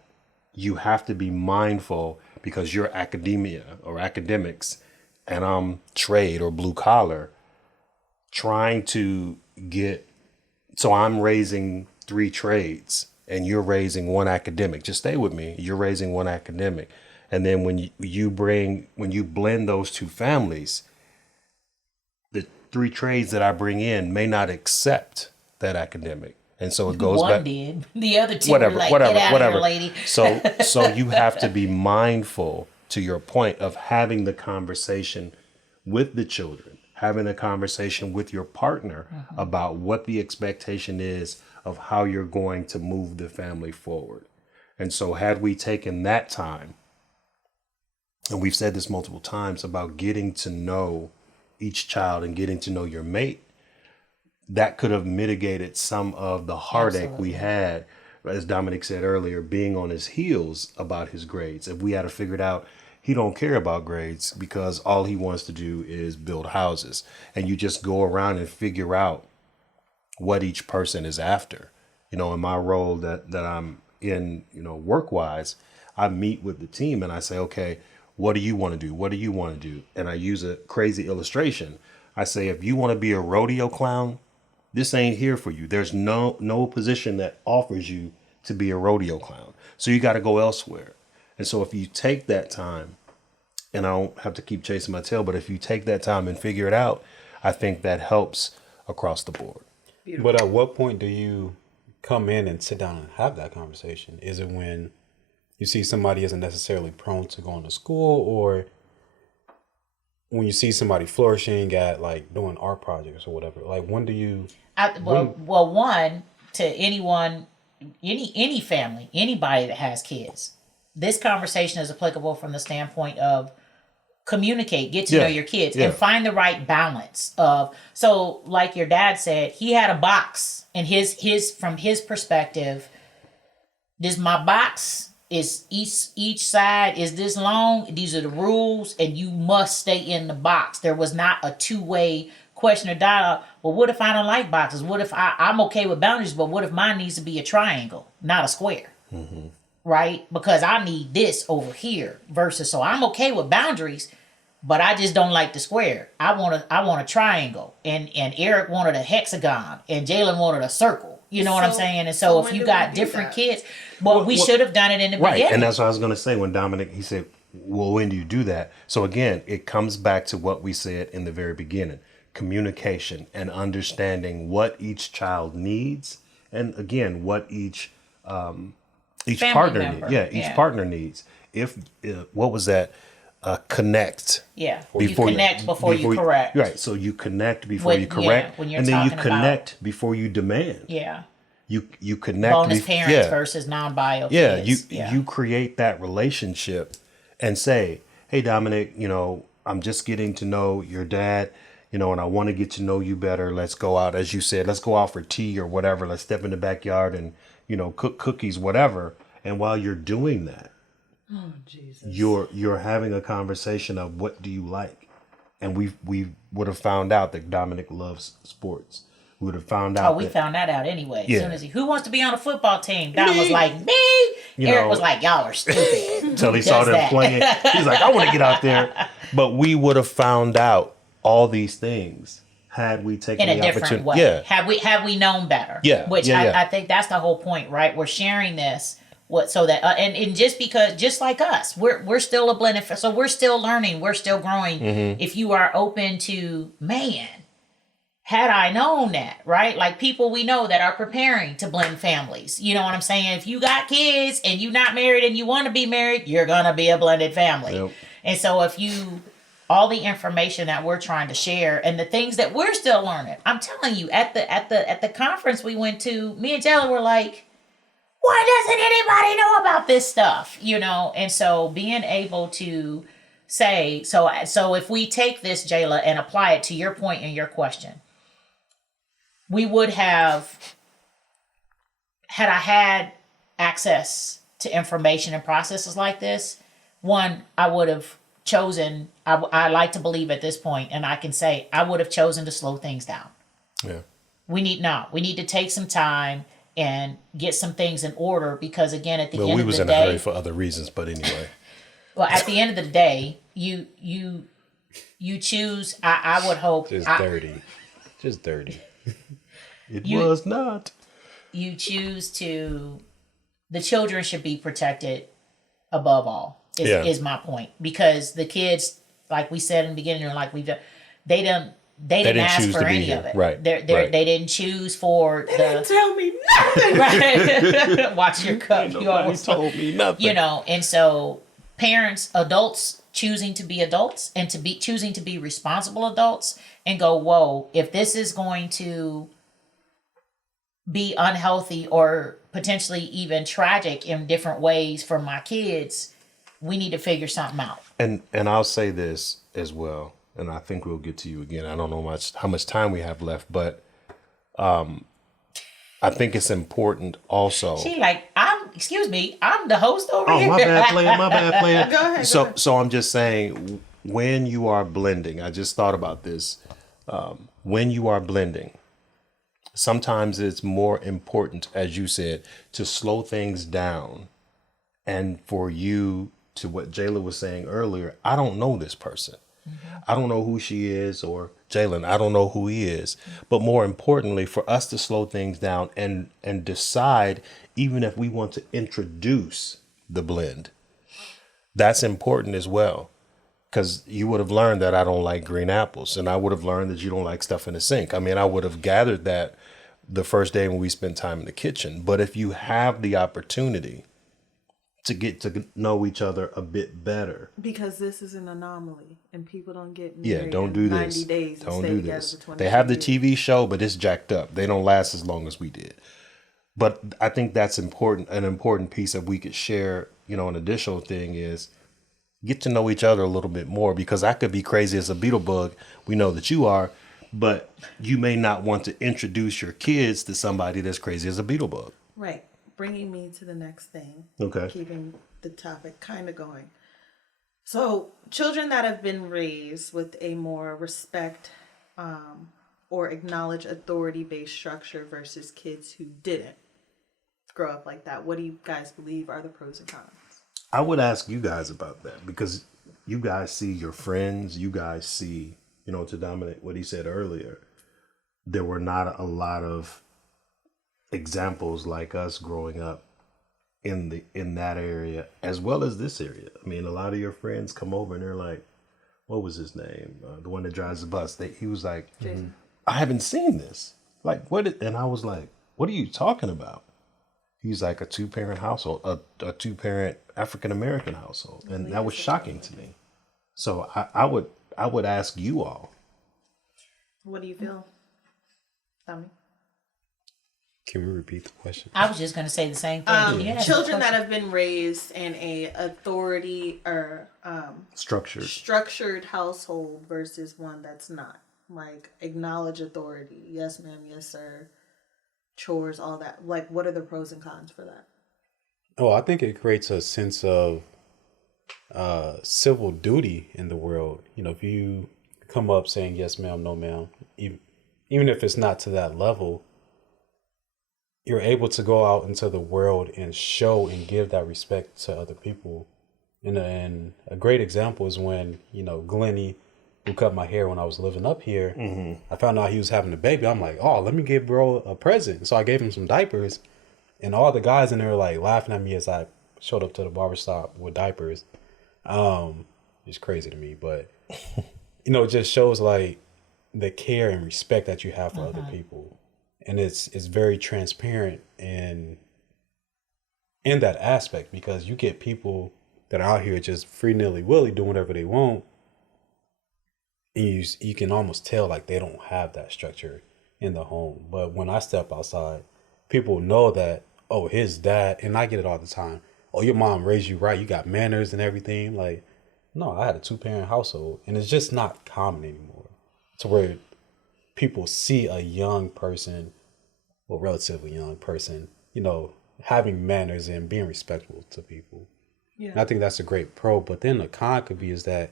you have to be mindful because you're academia or academics and I'm trade or blue collar, trying to get, so I'm raising 3 trades and you're raising 1 academic. Just stay with me. You're raising 1 academic. And then when you blend those two families, the 3 trades that I bring in may not accept that academic. And so it goes One back. did. The other two were like, get out of here, lady. So you have to be mindful, to your point, of having the conversation with the children, having a conversation with your partner about what the expectation is of how you're going to move the family forward. And so had we taken that time, and we've said this multiple times about getting to know each child and getting to know your mate, that could have mitigated some of the heartache we had, as Dominick said earlier, being on his heels about his grades. If we had to figure it out, he don't care about grades because all he wants to do is build houses. And you just go around and figure out what each person is after. In my role that I'm in, work-wise, I meet with the team and I say, okay, what do you want to do? What do you want to do? And I use a crazy illustration. I say, if you want to be a rodeo clown, this ain't here for you. There's no position that offers you to be a rodeo clown. So you got to go elsewhere. And so if you take that time, and I don't have to keep chasing my tail, but if you take that time and figure it out, I think that helps across the board. Beautiful. But at what point do you come in and sit down and have that conversation? Is it when you see somebody isn't necessarily prone to going to school, or when you see somebody flourishing at like doing art projects or whatever? Like, when do you? One, to anyone, any family, anybody that has kids, this conversation is applicable from the standpoint of communicate, get to know your kids, and find the right balance of. So, like your dad said, he had a box, and his from his perspective, this my box. Is each side is this long? These are the rules, and you must stay in the box. There was not a two-way question or dialogue. Well, what if I don't like boxes? What if I'm okay with boundaries, but what if mine needs to be a triangle, not a square? Mm-hmm. Right? Because I need this over here versus. So I'm okay with boundaries, but I just don't like the square. I want a triangle, and Eric wanted a hexagon, and Jayla wanted a circle. You know what I'm saying? And so if you got different kids, we should have done it in the beginning. And that's what I was going to say when Dominick, he said, well, when do you do that? So again, it comes back to what we said in the very beginning, communication and understanding what each child needs. And again, what each partner needs. Yeah, each partner needs. What was that? Connect. Yeah. You connect before you correct. Right. So you connect before you correct. When you're and then you talking connect before you demand. Yeah. You connect. Bonus parents versus non-bio kids. You create that relationship and say, hey, Dominick, I'm just getting to know your dad, and I want to get to know you better. Let's go out, as you said, let's go out for tea or whatever. Let's step in the backyard and, cook cookies, whatever. And while you're doing that, oh, Jesus. You're having a conversation of what do you like, and we would have found out that Dominick loves sports. We would have found out. Oh, we found that out anyway. Yeah. As soon as who wants to be on a football team? Dom was like, me. Eric was like, y'all are stupid. Until he saw them playing, he's like, I want to get out there. But we would have found out all these things had we taken in a the different opportunity. way. Yeah. Had we known better. Yeah. Which I think that's the whole point, right? We're sharing this. So that and just like us, we're still a blended, so we're still learning, we're still growing. Mm-hmm. If you are open to, man, had I known that, right? Like people we know that are preparing to blend families. You know what I'm saying? If you got kids and you're not married and you want to be married, you're gonna be a blended family. Yep. And so if you all the information that we're trying to share and the things that we're still learning, I'm telling you, at the conference we went to, me and Jayla were like, why doesn't anybody know about this stuff? And so being able to say, so if we take this, Jayla, and apply it to your point and your question, we would have, had I had access to information and processes like this, one, I would have chosen, I like to believe at this point, and I can say, I would have chosen to slow things down. Yeah. We need to take some time and get some things in order, because again, at the end of the day, we was in a hurry for other reasons, but anyway. Well, at the end of the day, you choose. I would hope. Just dirty. It was not. You choose to. The children should be protected above all. is my point, because the kids, like we said in the beginning, or like we've done, they didn't ask for any of it. Right. They didn't choose for They didn't tell me nothing. Right. Watch your cup. Nobody told me nothing. And so parents, adults choosing to be adults and choosing to be responsible adults and go, whoa, if this is going to be unhealthy or potentially even tragic in different ways for my kids, we need to figure something out. And I'll say this as well, and I think we'll get to you again. I don't know how much time we have left, but I think it's important also. She like, I'm the host over here. Oh, my bad, player. Go ahead. So I'm just saying, when you are blending, I just thought about this. When you are blending, sometimes it's more important, as you said, to slow things down, and for you to, what Jayla was saying earlier, I don't know this person. Mm-hmm. I don't know who she is, or Jalen, I don't know who he is. But more importantly, for us to slow things down and decide, even if we want to introduce the blend, that's important as well. Because you would have learned that I don't like green apples, and I would have learned that you don't like stuff in the sink. I mean, I would have gathered that the first day when we spent time in the kitchen. But if you have the opportunity to get to know each other a bit better. Because this is an anomaly, and people don't get married don't do in this. 90 days Don't and stay do together this. for 20 They have the years. TV show, but it's jacked up. They don't last as long as we did. But I think that's important. An important piece that we could share, an additional thing is get to know each other a little bit more, because I could be crazy as a beetle bug. We know that you are, but you may not want to introduce your kids to somebody that's crazy as a beetle bug. Right. Bringing me to the next thing. Okay. Keeping the topic kind of going. So, children that have been raised with a more respect or acknowledge authority-based structure versus kids who didn't grow up like that. What do you guys believe are the pros and cons? I would ask you guys about that, because you guys see your friends, you guys see, to Dominick, what he said earlier, there were not a lot of examples like us growing up in that area, as well as this area. I mean, a lot of your friends come over and they're like, what was his name? The one that drives the bus. He was like, I haven't seen this. Like, and I was like, what are you talking about? He's like, a 2-parent household, a 2-parent African-American household. And that was shocking to me. So I would ask you all. What do you feel, Dominick? Can we repeat the question? I was just going to say the same thing. Children that have been raised in a authority or structured household versus one that's not. Like, acknowledge authority. Yes, ma'am. Yes, sir. Chores, all that. Like, what are the pros and cons for that? Oh, I think it creates a sense of civil duty in the world. If you come up saying yes, ma'am, no, ma'am, even if it's not to that level, you're able to go out into the world and show and give that respect to other people. And a great example is when, Glennie, who cut my hair when I was living up here, I found out he was having a baby. I'm like, oh, let me give bro a present. So I gave him some diapers, and all the guys in there were like laughing at me as I showed up to the barbershop with diapers. It's crazy to me, but it just shows like the care and respect that you have for other people. And it's very transparent in that aspect, because you get people that are out here just free nilly-willy doing whatever they want. And you can almost tell like they don't have that structure in the home. But when I step outside, people know that, oh, his dad, and I get it all the time. Oh, your mom raised you right. You got manners and everything. Like, no, I had a 2-parent household, and it's just not common anymore to where people see a young person, well, relatively young person, having manners and being respectful to people. Yeah. And I think that's a great pro. But then the con could be is that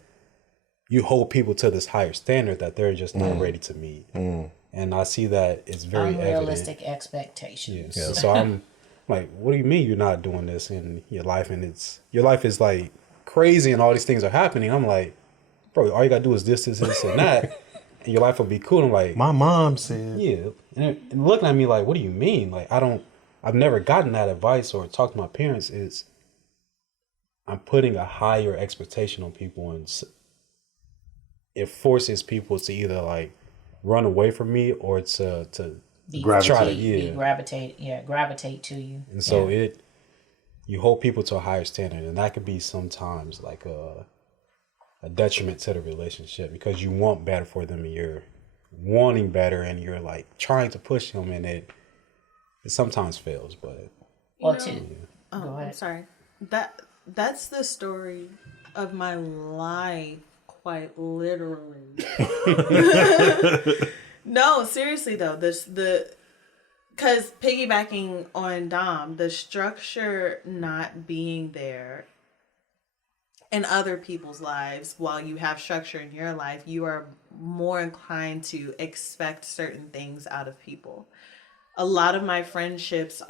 you hold people to this higher standard that they're just not ready to meet. And I see that it's very unrealistic evident. Expectations. Yeah. So I'm like, what do you mean you're not doing this in your life? And your life is like crazy and all these things are happening. I'm like, bro, all you gotta do is this, and that. And your life will be cool. I'm like, my mom said. Yeah. And looking at me like, what do you mean? Like, I've never gotten that advice or talked to my parents. I'm putting a higher expectation on people, and it forces people to either like run away from me or to gravitate to you. And so you hold people to a higher standard, and that could be sometimes like a detriment to the relationship because you want better for them and you're wanting better and you're like trying to push them, and it sometimes fails. But Go I'm ahead. sorry. That's the story of my life, quite literally. No, seriously though, because piggybacking on Dom, the structure not being there in other people's lives while you have structure in your life, you are more inclined to expect certain things out of people. A lot of my friendships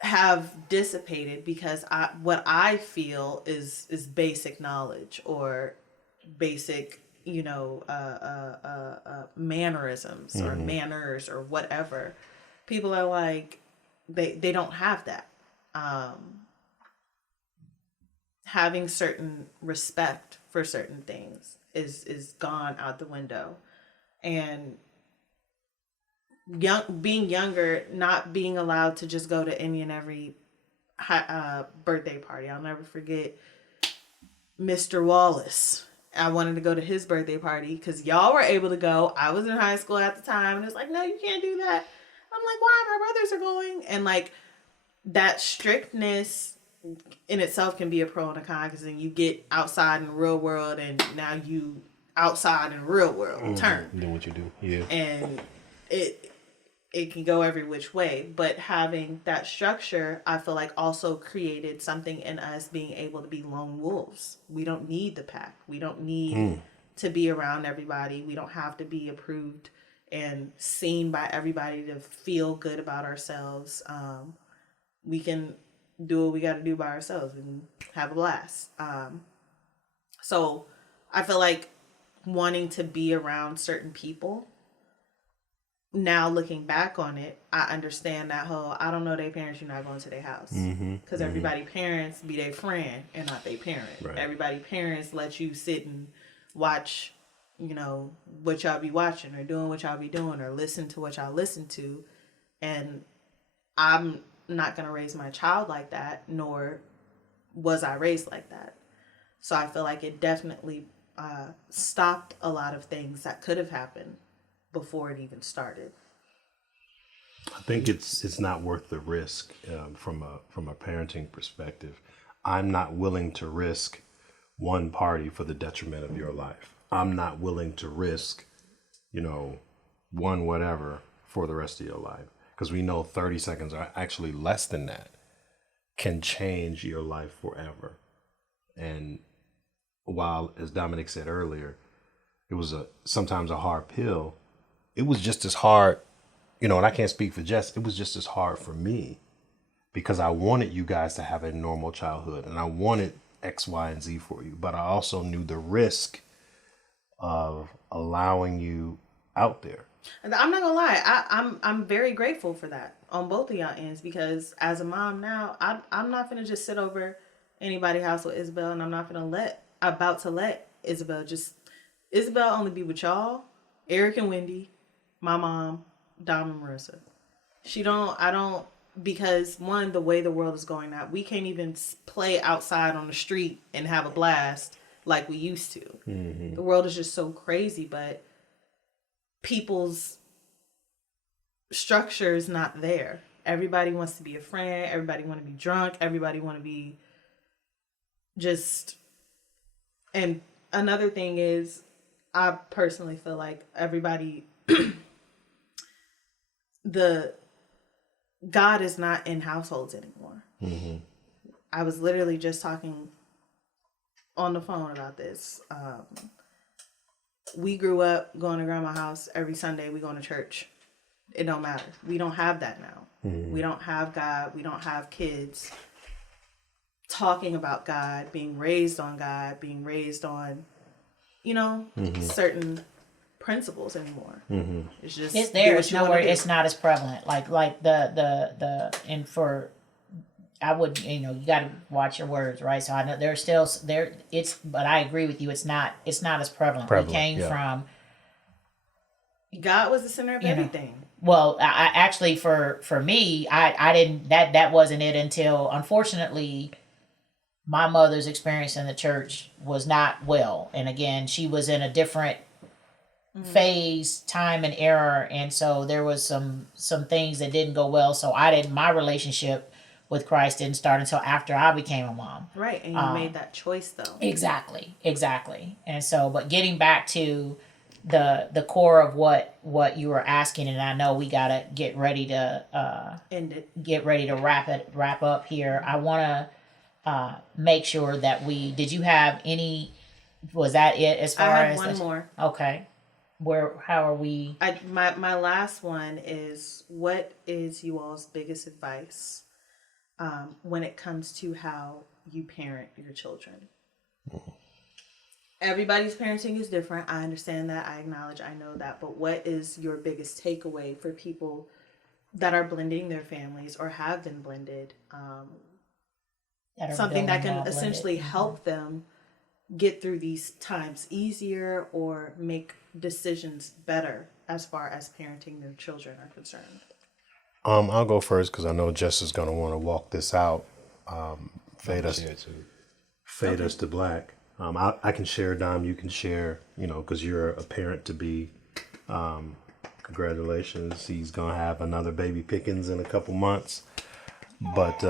have dissipated because what I feel is basic knowledge or basic, mannerisms or manners or whatever. People are like, they don't have that. Having certain respect for certain things is gone out the window. And being younger, not being allowed to just go to any and every birthday party. I'll never forget Mr. Wallace. I wanted to go to his birthday party because y'all were able to go. I was in high school at the time, and it's like, no, you can't do that. I'm like, why? My brothers are going. And like that strictness in itself can be a pro and a con, because then you get outside in the real world, and now you outside in the real world turn. Doing what you do, yeah. And it can go every which way, but having that structure, I feel like also created something in us being able to be lone wolves. We don't need the pack. We don't need to be around everybody. We don't have to be approved and seen by everybody to feel good about ourselves. We can do what we got to do by ourselves and have a blast. So I feel like wanting to be around certain people, now looking back on it, I understand that whole, I don't know their parents, you're not going to their house. Because everybody parents be their friend and not their parent. Right. Everybody parents let you sit and watch, what y'all be watching or doing what y'all be doing or listen to what y'all listen to. And I'm not going to raise my child like that, nor was I raised like that. So I feel like it definitely stopped a lot of things that could have happened before it even started. I think it's not worth the risk from a parenting perspective. I'm not willing to risk one party for the detriment of your life. I'm not willing to risk, one whatever for the rest of your life. Because we know 30 seconds, are actually less than that, can change your life forever. And while, as Dominick said earlier, it was sometimes a hard pill, it was just as hard, and I can't speak for Jess, it was just as hard for me because I wanted you guys to have a normal childhood and I wanted X, Y, and Z for you. But I also knew the risk of allowing you out there. And I'm not gonna lie, I'm very grateful for that on both of y'all ends, because as a mom now, I'm not gonna just sit over anybody's house with Isabel, and I'm not gonna let Isabel only be with y'all, Eric and Wendy, my mom, Dom and Marissa. Because one, the way the world is going now, we can't even play outside on the street and have a blast like we used to. Mm-hmm. The world is just so crazy, but people's structure is not there. Everybody wants to be a friend. Everybody want to be drunk. Everybody want to be just... And another thing is, I personally feel like everybody... God is not in households anymore. Mm-hmm. I was literally just talking on the phone about this. We grew up going to grandma's house every Sunday. We going to church. It don't matter. We don't have that now. Mm-hmm. We don't have God. We don't have kids talking about God, being raised on God, being raised on, certain principles anymore. Mm-hmm. It's just it's there. It's nowhere. It's not as prevalent. Like the and for I would, you got to watch your words, right? So I know there's still there. But I agree with you. It's not as prevalent. We came from. God was the center of everything. Well, I actually for me, I didn't that wasn't it until, unfortunately, my mother's experience in the church was not well, and again, she was in a different phase, time, and era, and so there was some things that didn't go well. So my relationship with Christ didn't start until after I became a mom. Right, and you made that choice though. Exactly. And so, but getting back to the core of what you were asking, and I know we gotta get ready to end it. Get ready to wrap up here. I want to make sure that did you have any? Was that it as far as? I have one more. Okay. How are we? My last one is, what is you all's biggest advice when it comes to how you parent your children? Everybody's parenting is different. I understand that. I acknowledge. I know that. But what is your biggest takeaway for people that are blending their families or have been blended? Something that can essentially help them get through these times easier or make decisions better as far as parenting their children are concerned. I'll go first because I know Jess is going to want to walk this out. Fade us to black. I can share, Dom. You can share, because you're a parent to be. Congratulations. He's going to have another baby Pickens in a couple months. But,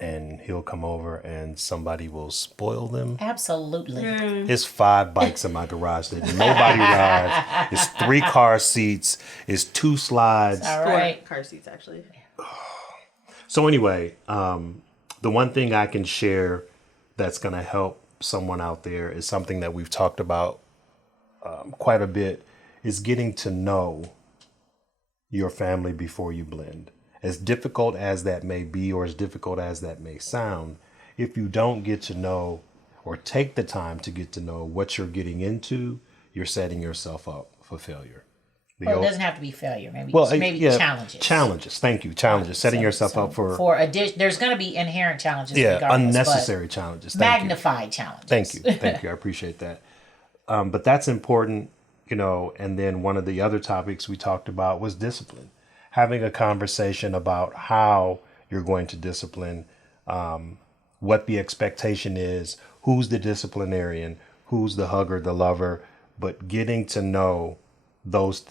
and he'll come over and somebody will spoil them. Absolutely. It's 5 bikes in my garage that nobody rides. It's 3 car seats. It's 2 slides. All right. 4 car seats, actually. So anyway, the one thing I can share that's going to help someone out there is something that we've talked about quite a bit, is getting to know your family before you blend. As difficult as that may be, or as difficult as that may sound, if you don't get to know or take the time to get to know what you're getting into, you're setting yourself up for failure. Well, it doesn't have to be failure. Maybe challenges. Challenges. Thank you. Challenges. Setting yourself up for there's going to be inherent challenges. Unnecessary challenges. Magnified challenges. Thank you. I appreciate that. But that's important, and then one of the other topics we talked about was discipline. Having a conversation about how you're going to discipline, what the expectation is, who's the disciplinarian, who's the hugger, the lover, but getting to know those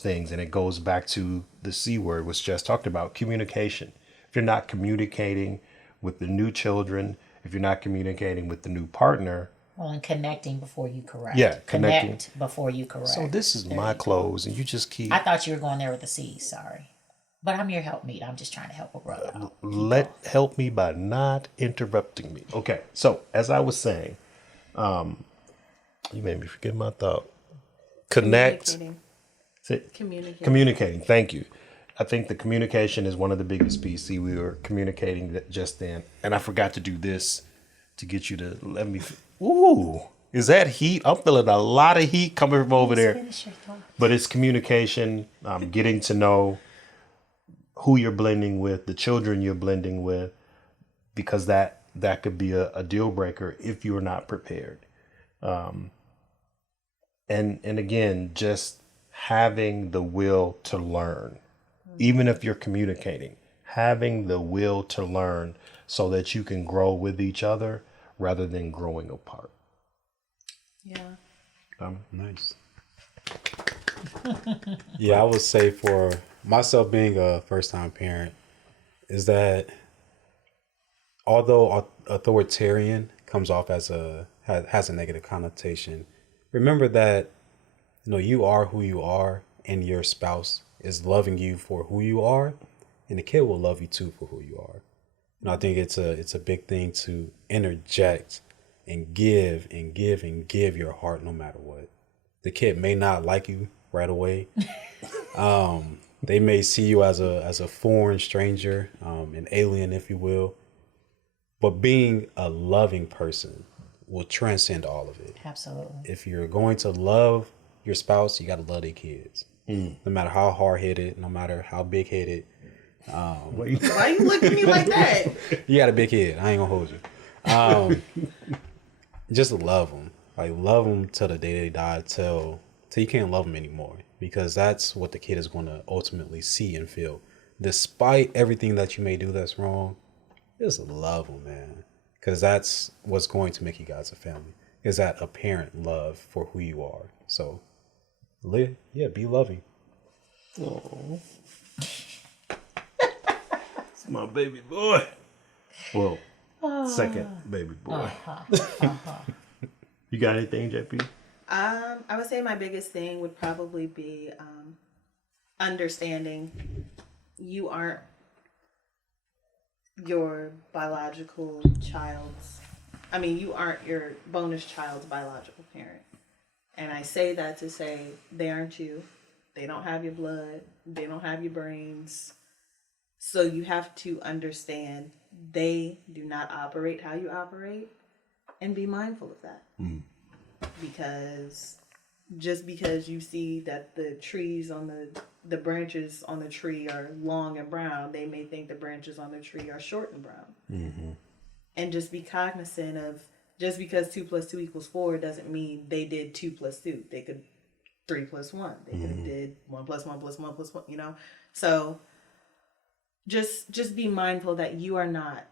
things. And it goes back to the C word, which Jess talked about, communication. If you're not communicating with the new children, if you're not communicating with the new partner. Well, and connecting before you correct. Yeah, connecting. Connect before you correct. So this is my clothes, and you just keep. I thought you were going there with the C. Sorry, but I'm your helpmeet. I'm just trying to help a brother out. Help me by not interrupting me. Okay, so as I was saying, you made me forget my thought. Communicating. Thank you. I think the communication is one of the biggest pieces. See, we were communicating just then, and I forgot to do this to get you to let me. Ooh, is that heat? I'm feeling a lot of heat coming from over there. But it's communication, getting to know who you're blending with, the children you're blending with, because that could be a deal breaker if you're not prepared. And again, just having the will to learn, even if you're communicating, having the will to learn so that you can grow with each other rather than growing apart. Yeah. Nice. Yeah, I would say for myself being a first-time parent is that although authoritarian comes off as has a negative connotation, remember that you are who you are, and your spouse is loving you for who you are, and the kid will love you too for who you are. And I think it's a big thing to interject and give your heart no matter what. The kid may not like you right away. They may see you as a foreign stranger, an alien, if you will. But being a loving person will transcend all of it. Absolutely. If you're going to love your spouse, you got to love their kids. No matter how hard-headed, no matter how big-headed, Why you look at me like that? You got a big head. I ain't gonna hold you. Just love them. Like, love them till the day they die, till you can't love them anymore. Because that's what the kid is going to ultimately see and feel. Despite everything that you may do that's wrong, just love them, man. Because that's what's going to make you guys a family. Is that apparent love for who you are. So, yeah, be loving. Oh. It's my baby boy. Well, second baby boy. You got anything, JP? I would say my biggest thing would probably be understanding you aren't your biological child's. I mean, you aren't your bonus child's biological parent. And I say that to say they aren't you. They don't have your blood. They don't have your brains. So you have to understand they do not operate how you operate, and be mindful of that. Mm. Because just because you see that the trees on the branches on the tree are long and brown, they may think the branches on the tree are short and brown. Mm-hmm. And just be cognizant of, just because 2 + 2 = 4 doesn't mean they did 2 + 2. They could 3 + 1. They could have did 1 + 1 + 1 + 1. You know, so just be mindful that you are not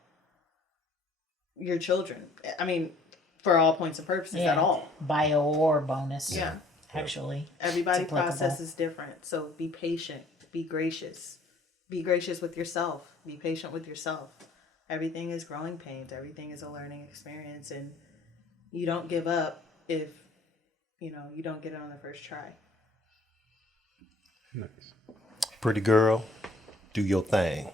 your children. I mean, for all points and purposes, at all. Bio or bonus. Yeah. Actually. Everybody process is different. So be patient. Be gracious. Be gracious with yourself. Be patient with yourself. Everything is growing pains. Everything is a learning experience. And you don't give up if, you don't get it on the first try. Nice. Pretty girl, do your thing.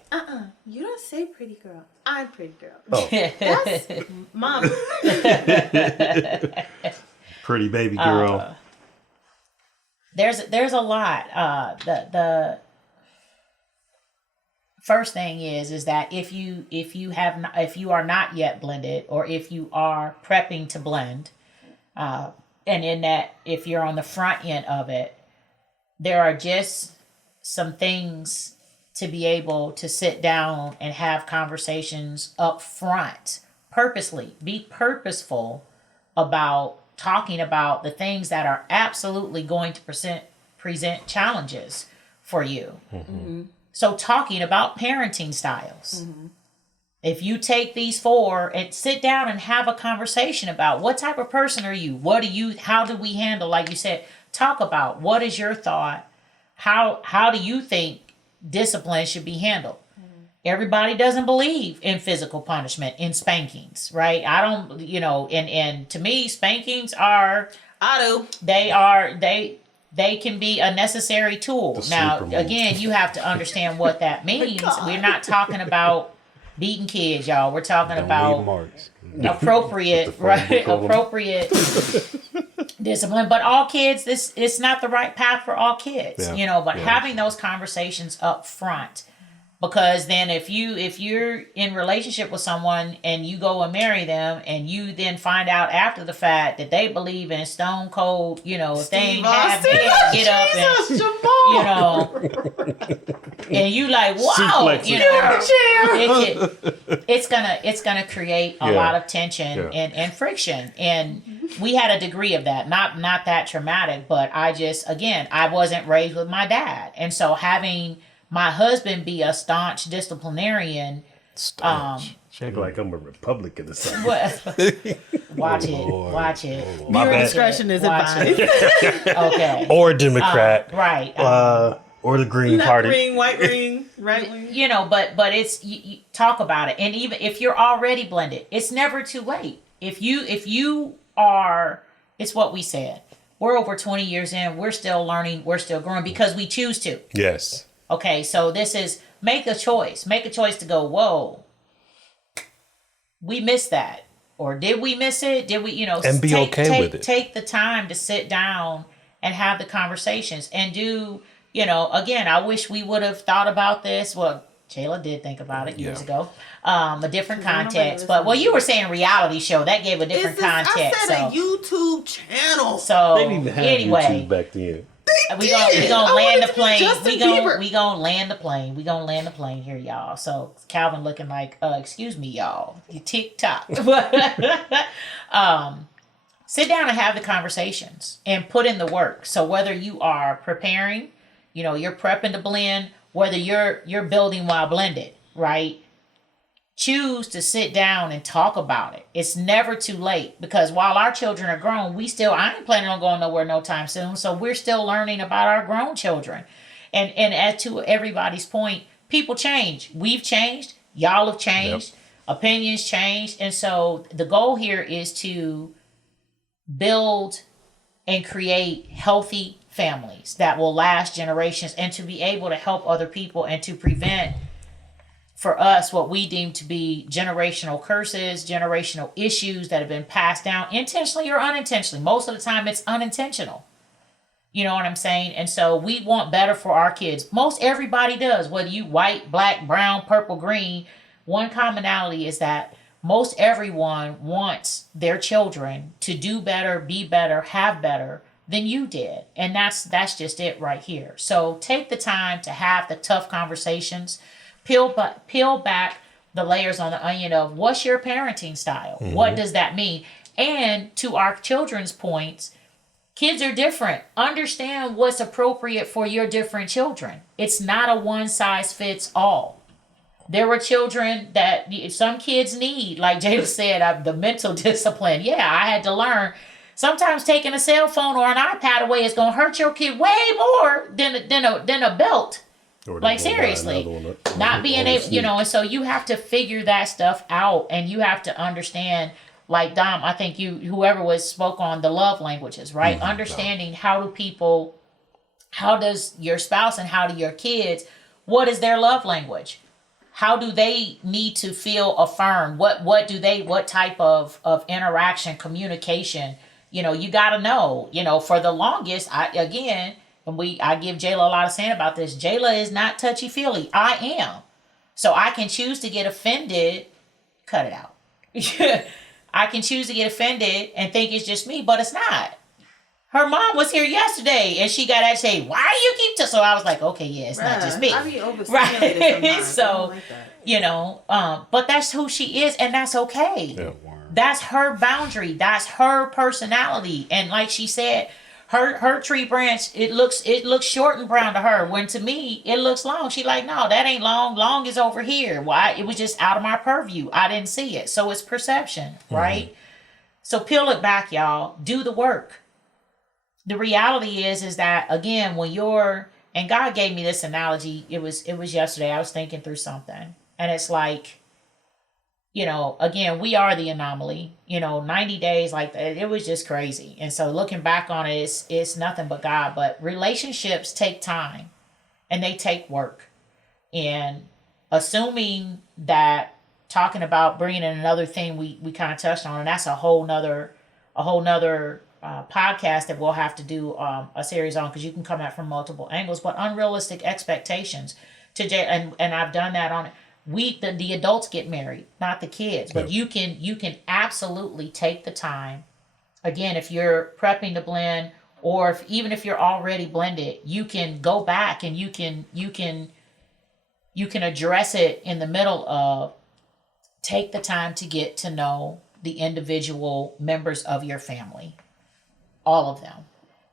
You don't say pretty girl. I'm pretty girl. Oh. That's mom. Pretty baby girl. There's a lot. The first thing is that if you are not yet blended, or if you are prepping to blend, and in that, if you're on the front end of it, there are just some things to be able to sit down and have conversations up front, purposely. Be purposeful about talking about the things that are absolutely going to present challenges for you. Mm-hmm. So talking about parenting styles. Mm-hmm. If you take these 4 and sit down and have a conversation about what type of person are you? How do we handle, like you said, talk about what is your thought? How do you think discipline should be handled? Mm-hmm. Everybody doesn't believe in physical punishment, in spankings, right? I don't, and to me, spankings are, they can be a necessary tool. Now, again, you have to understand what that means. We're not talking about beating kids, y'all. We're talking about appropriate, right? Appropriate discipline. But all kids, it's not the right path for all kids, but having those conversations up front. Because then if you're in relationship with someone and you go and marry them, and you then find out after the fact that they believe in stone cold, if they ain't have get up and and you like, wow, it's gonna create a lot of tension and friction. And we had a degree of that, not that traumatic, but I wasn't raised with my dad, and so having my husband be a staunch disciplinarian. Staunch. Check like I'm a Republican or something. Watch it. My discretion is advised. Okay. Or a Democrat. Right. Or the Green Party. Left wing, white wing, right wing. But it's you talk about it, and even if you're already blended, it's never too late. If you are, it's what we said. We're over 20 years in. We're still learning. We're still growing because we choose to. Yes. Okay, so this is make a choice. Make a choice to go, whoa, we missed that. Or did we miss it? Did we, and be okay with it. Take the time to sit down and have the conversations and do, again, I wish we would have thought about this. Well, Jayla did think about it years ago. A different context. But, you were saying reality show. That gave a different context. I said a YouTube channel. So, they didn't even have anyway. YouTube back then. we gonna land the plane. Justin We gonna land the plane. We gonna land the plane here, y'all. So Calvin looking like, excuse me, y'all. You tick tock. Sit down and have the conversations and put in the work. So whether you are preparing, you're prepping to blend, whether you're building while blended, right? Choose to sit down and talk about it. It's never too late, because while our children are grown, I ain't planning on going nowhere no time soon. So we're still learning about our grown children. And as to everybody's point, people change. We've changed. Y'all have changed. Yep. Opinions changed. And so the goal here is to build and create healthy families that will last generations, and to be able to help other people and to prevent for us what we deem to be generational curses, generational issues that have been passed down intentionally or unintentionally. Most of the time it's unintentional. You know what I'm saying? And so we want better for our kids. Most everybody does, whether you white, black, brown, purple, green. One commonality is that most everyone wants their children to do better, be better, have better than you did. And that's just it right here. So take the time to have the tough conversations. Peel back the layers on the onion of what's your parenting style? Mm-hmm. What does that mean? And to our children's points, kids are different. Understand what's appropriate for your different children. It's not a one size fits all. There were children that some kids need, like Jayla said, the mental discipline. Yeah, I had to learn. Sometimes taking a cell phone or an iPad away is going to hurt your kid way more than a belt. Like seriously, not being able, and so you have to figure that stuff out, and you have to understand, like Dom, I think whoever spoke on the love languages, right? Mm-hmm. Understanding how does your spouse and how do your kids, what is their love language? How do they need to feel affirmed? What type of interaction, communication, you got to know, for the longest, I give Jayla a lot of saying about this. Jayla is not touchy-feely. I am. So I can choose to get offended. Cut it out. I can choose to get offended and think it's just me, but it's not. Her mom was here yesterday and she got at say, why do you keep so I was like, okay, yeah, it's not just me. I be overstimulated sometimes. So, like that. But that's who she is, and that's okay. Yeah. That's her boundary. That's her personality. And like she said, her tree branch, it looks short and brown to her, when to me it looks long. She like, no, that ain't long. Long is over here. Why? It was just out of my purview. I didn't see it. So it's perception, right? Mm-hmm. So peel it back, y'all. Do the work. The reality is that, again, when and God gave me this analogy, it was yesterday. I was thinking through something, and it's like, again, we are the anomaly. 90 days, like it was just crazy. And so looking back on it, it's nothing but God. But relationships take time and they take work. And assuming that, talking about bringing in another thing we kind of touched on, and that's a whole nother podcast that we'll have to do a series on, because you can come at from multiple angles. But unrealistic expectations and I've done that on it. The adults get married, not the kids. But you can absolutely take the time. Again, if you're prepping to blend, or even if you're already blended, you can go back and you can address it in the middle of, take the time to get to know the individual members of your family, all of them,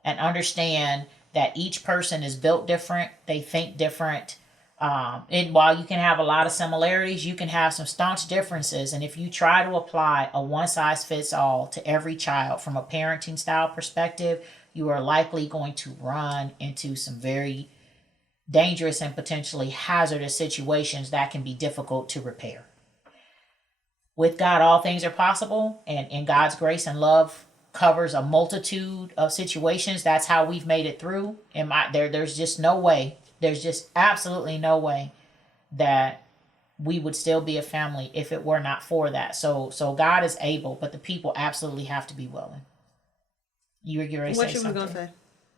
and understand that each person is built different. They think different. And while you can have a lot of similarities, you can have some staunch differences. And if you try to apply a one-size-fits-all to every child from a parenting style perspective, you are likely going to run into some very dangerous and potentially hazardous situations that can be difficult to repair. With God, all things are possible, and God's grace and love covers a multitude of situations. That's how we've made it through. There's just no way. There's just absolutely no way that we would still be a family if it were not for that. So God is able, but the people absolutely have to be willing. You're ready to say something. What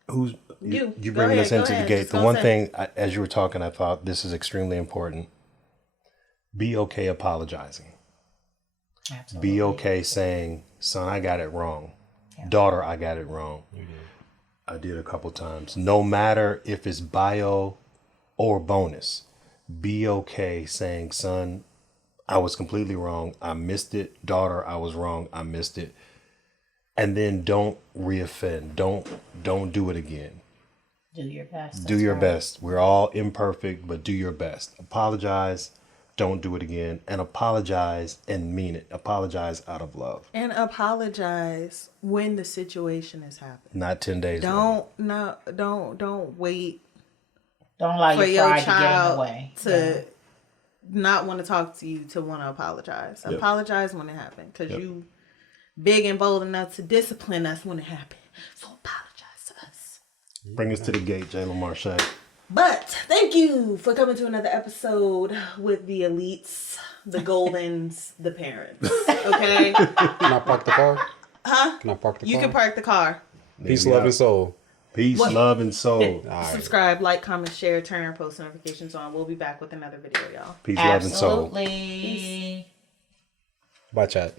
you was going to say? You bringing us into the gate. The one thing, as you were talking, I thought this is extremely important. Be okay apologizing. Absolutely. Be okay saying, son, I got it wrong. Yeah. Daughter, I got it wrong. I did a couple times. No matter if it's bio or bonus, be okay saying, son, I was completely wrong. I missed it. Daughter, I was wrong. I missed it. And then don't reoffend. Don't do it again. Do your best. Do your best. We're all imperfect, but do your best. Apologize. Don't do it again. And apologize and mean it. Apologize out of love. And apologize when the situation has happened. Not 10 days later. Don't wait Don't allow for your your pride to get in the child way. to not want to talk to you to want to apologize. Yep. Apologize when it happened, because Yep. you big and bold enough to discipline us when it happened. So apologize to us. Bring us to the gate, Jayla Marche. But thank you for coming to another episode with the elites, the Goldens, the parents. Okay? Can I park the car? Huh? Can I park the car? You can park the car. Peace, love, and soul. Peace, What? love, and soul. All right. Subscribe, like, comment, share, turn post notifications on. We'll be back with another video, y'all. Peace, love, and soul. Absolutely. Bye, chat.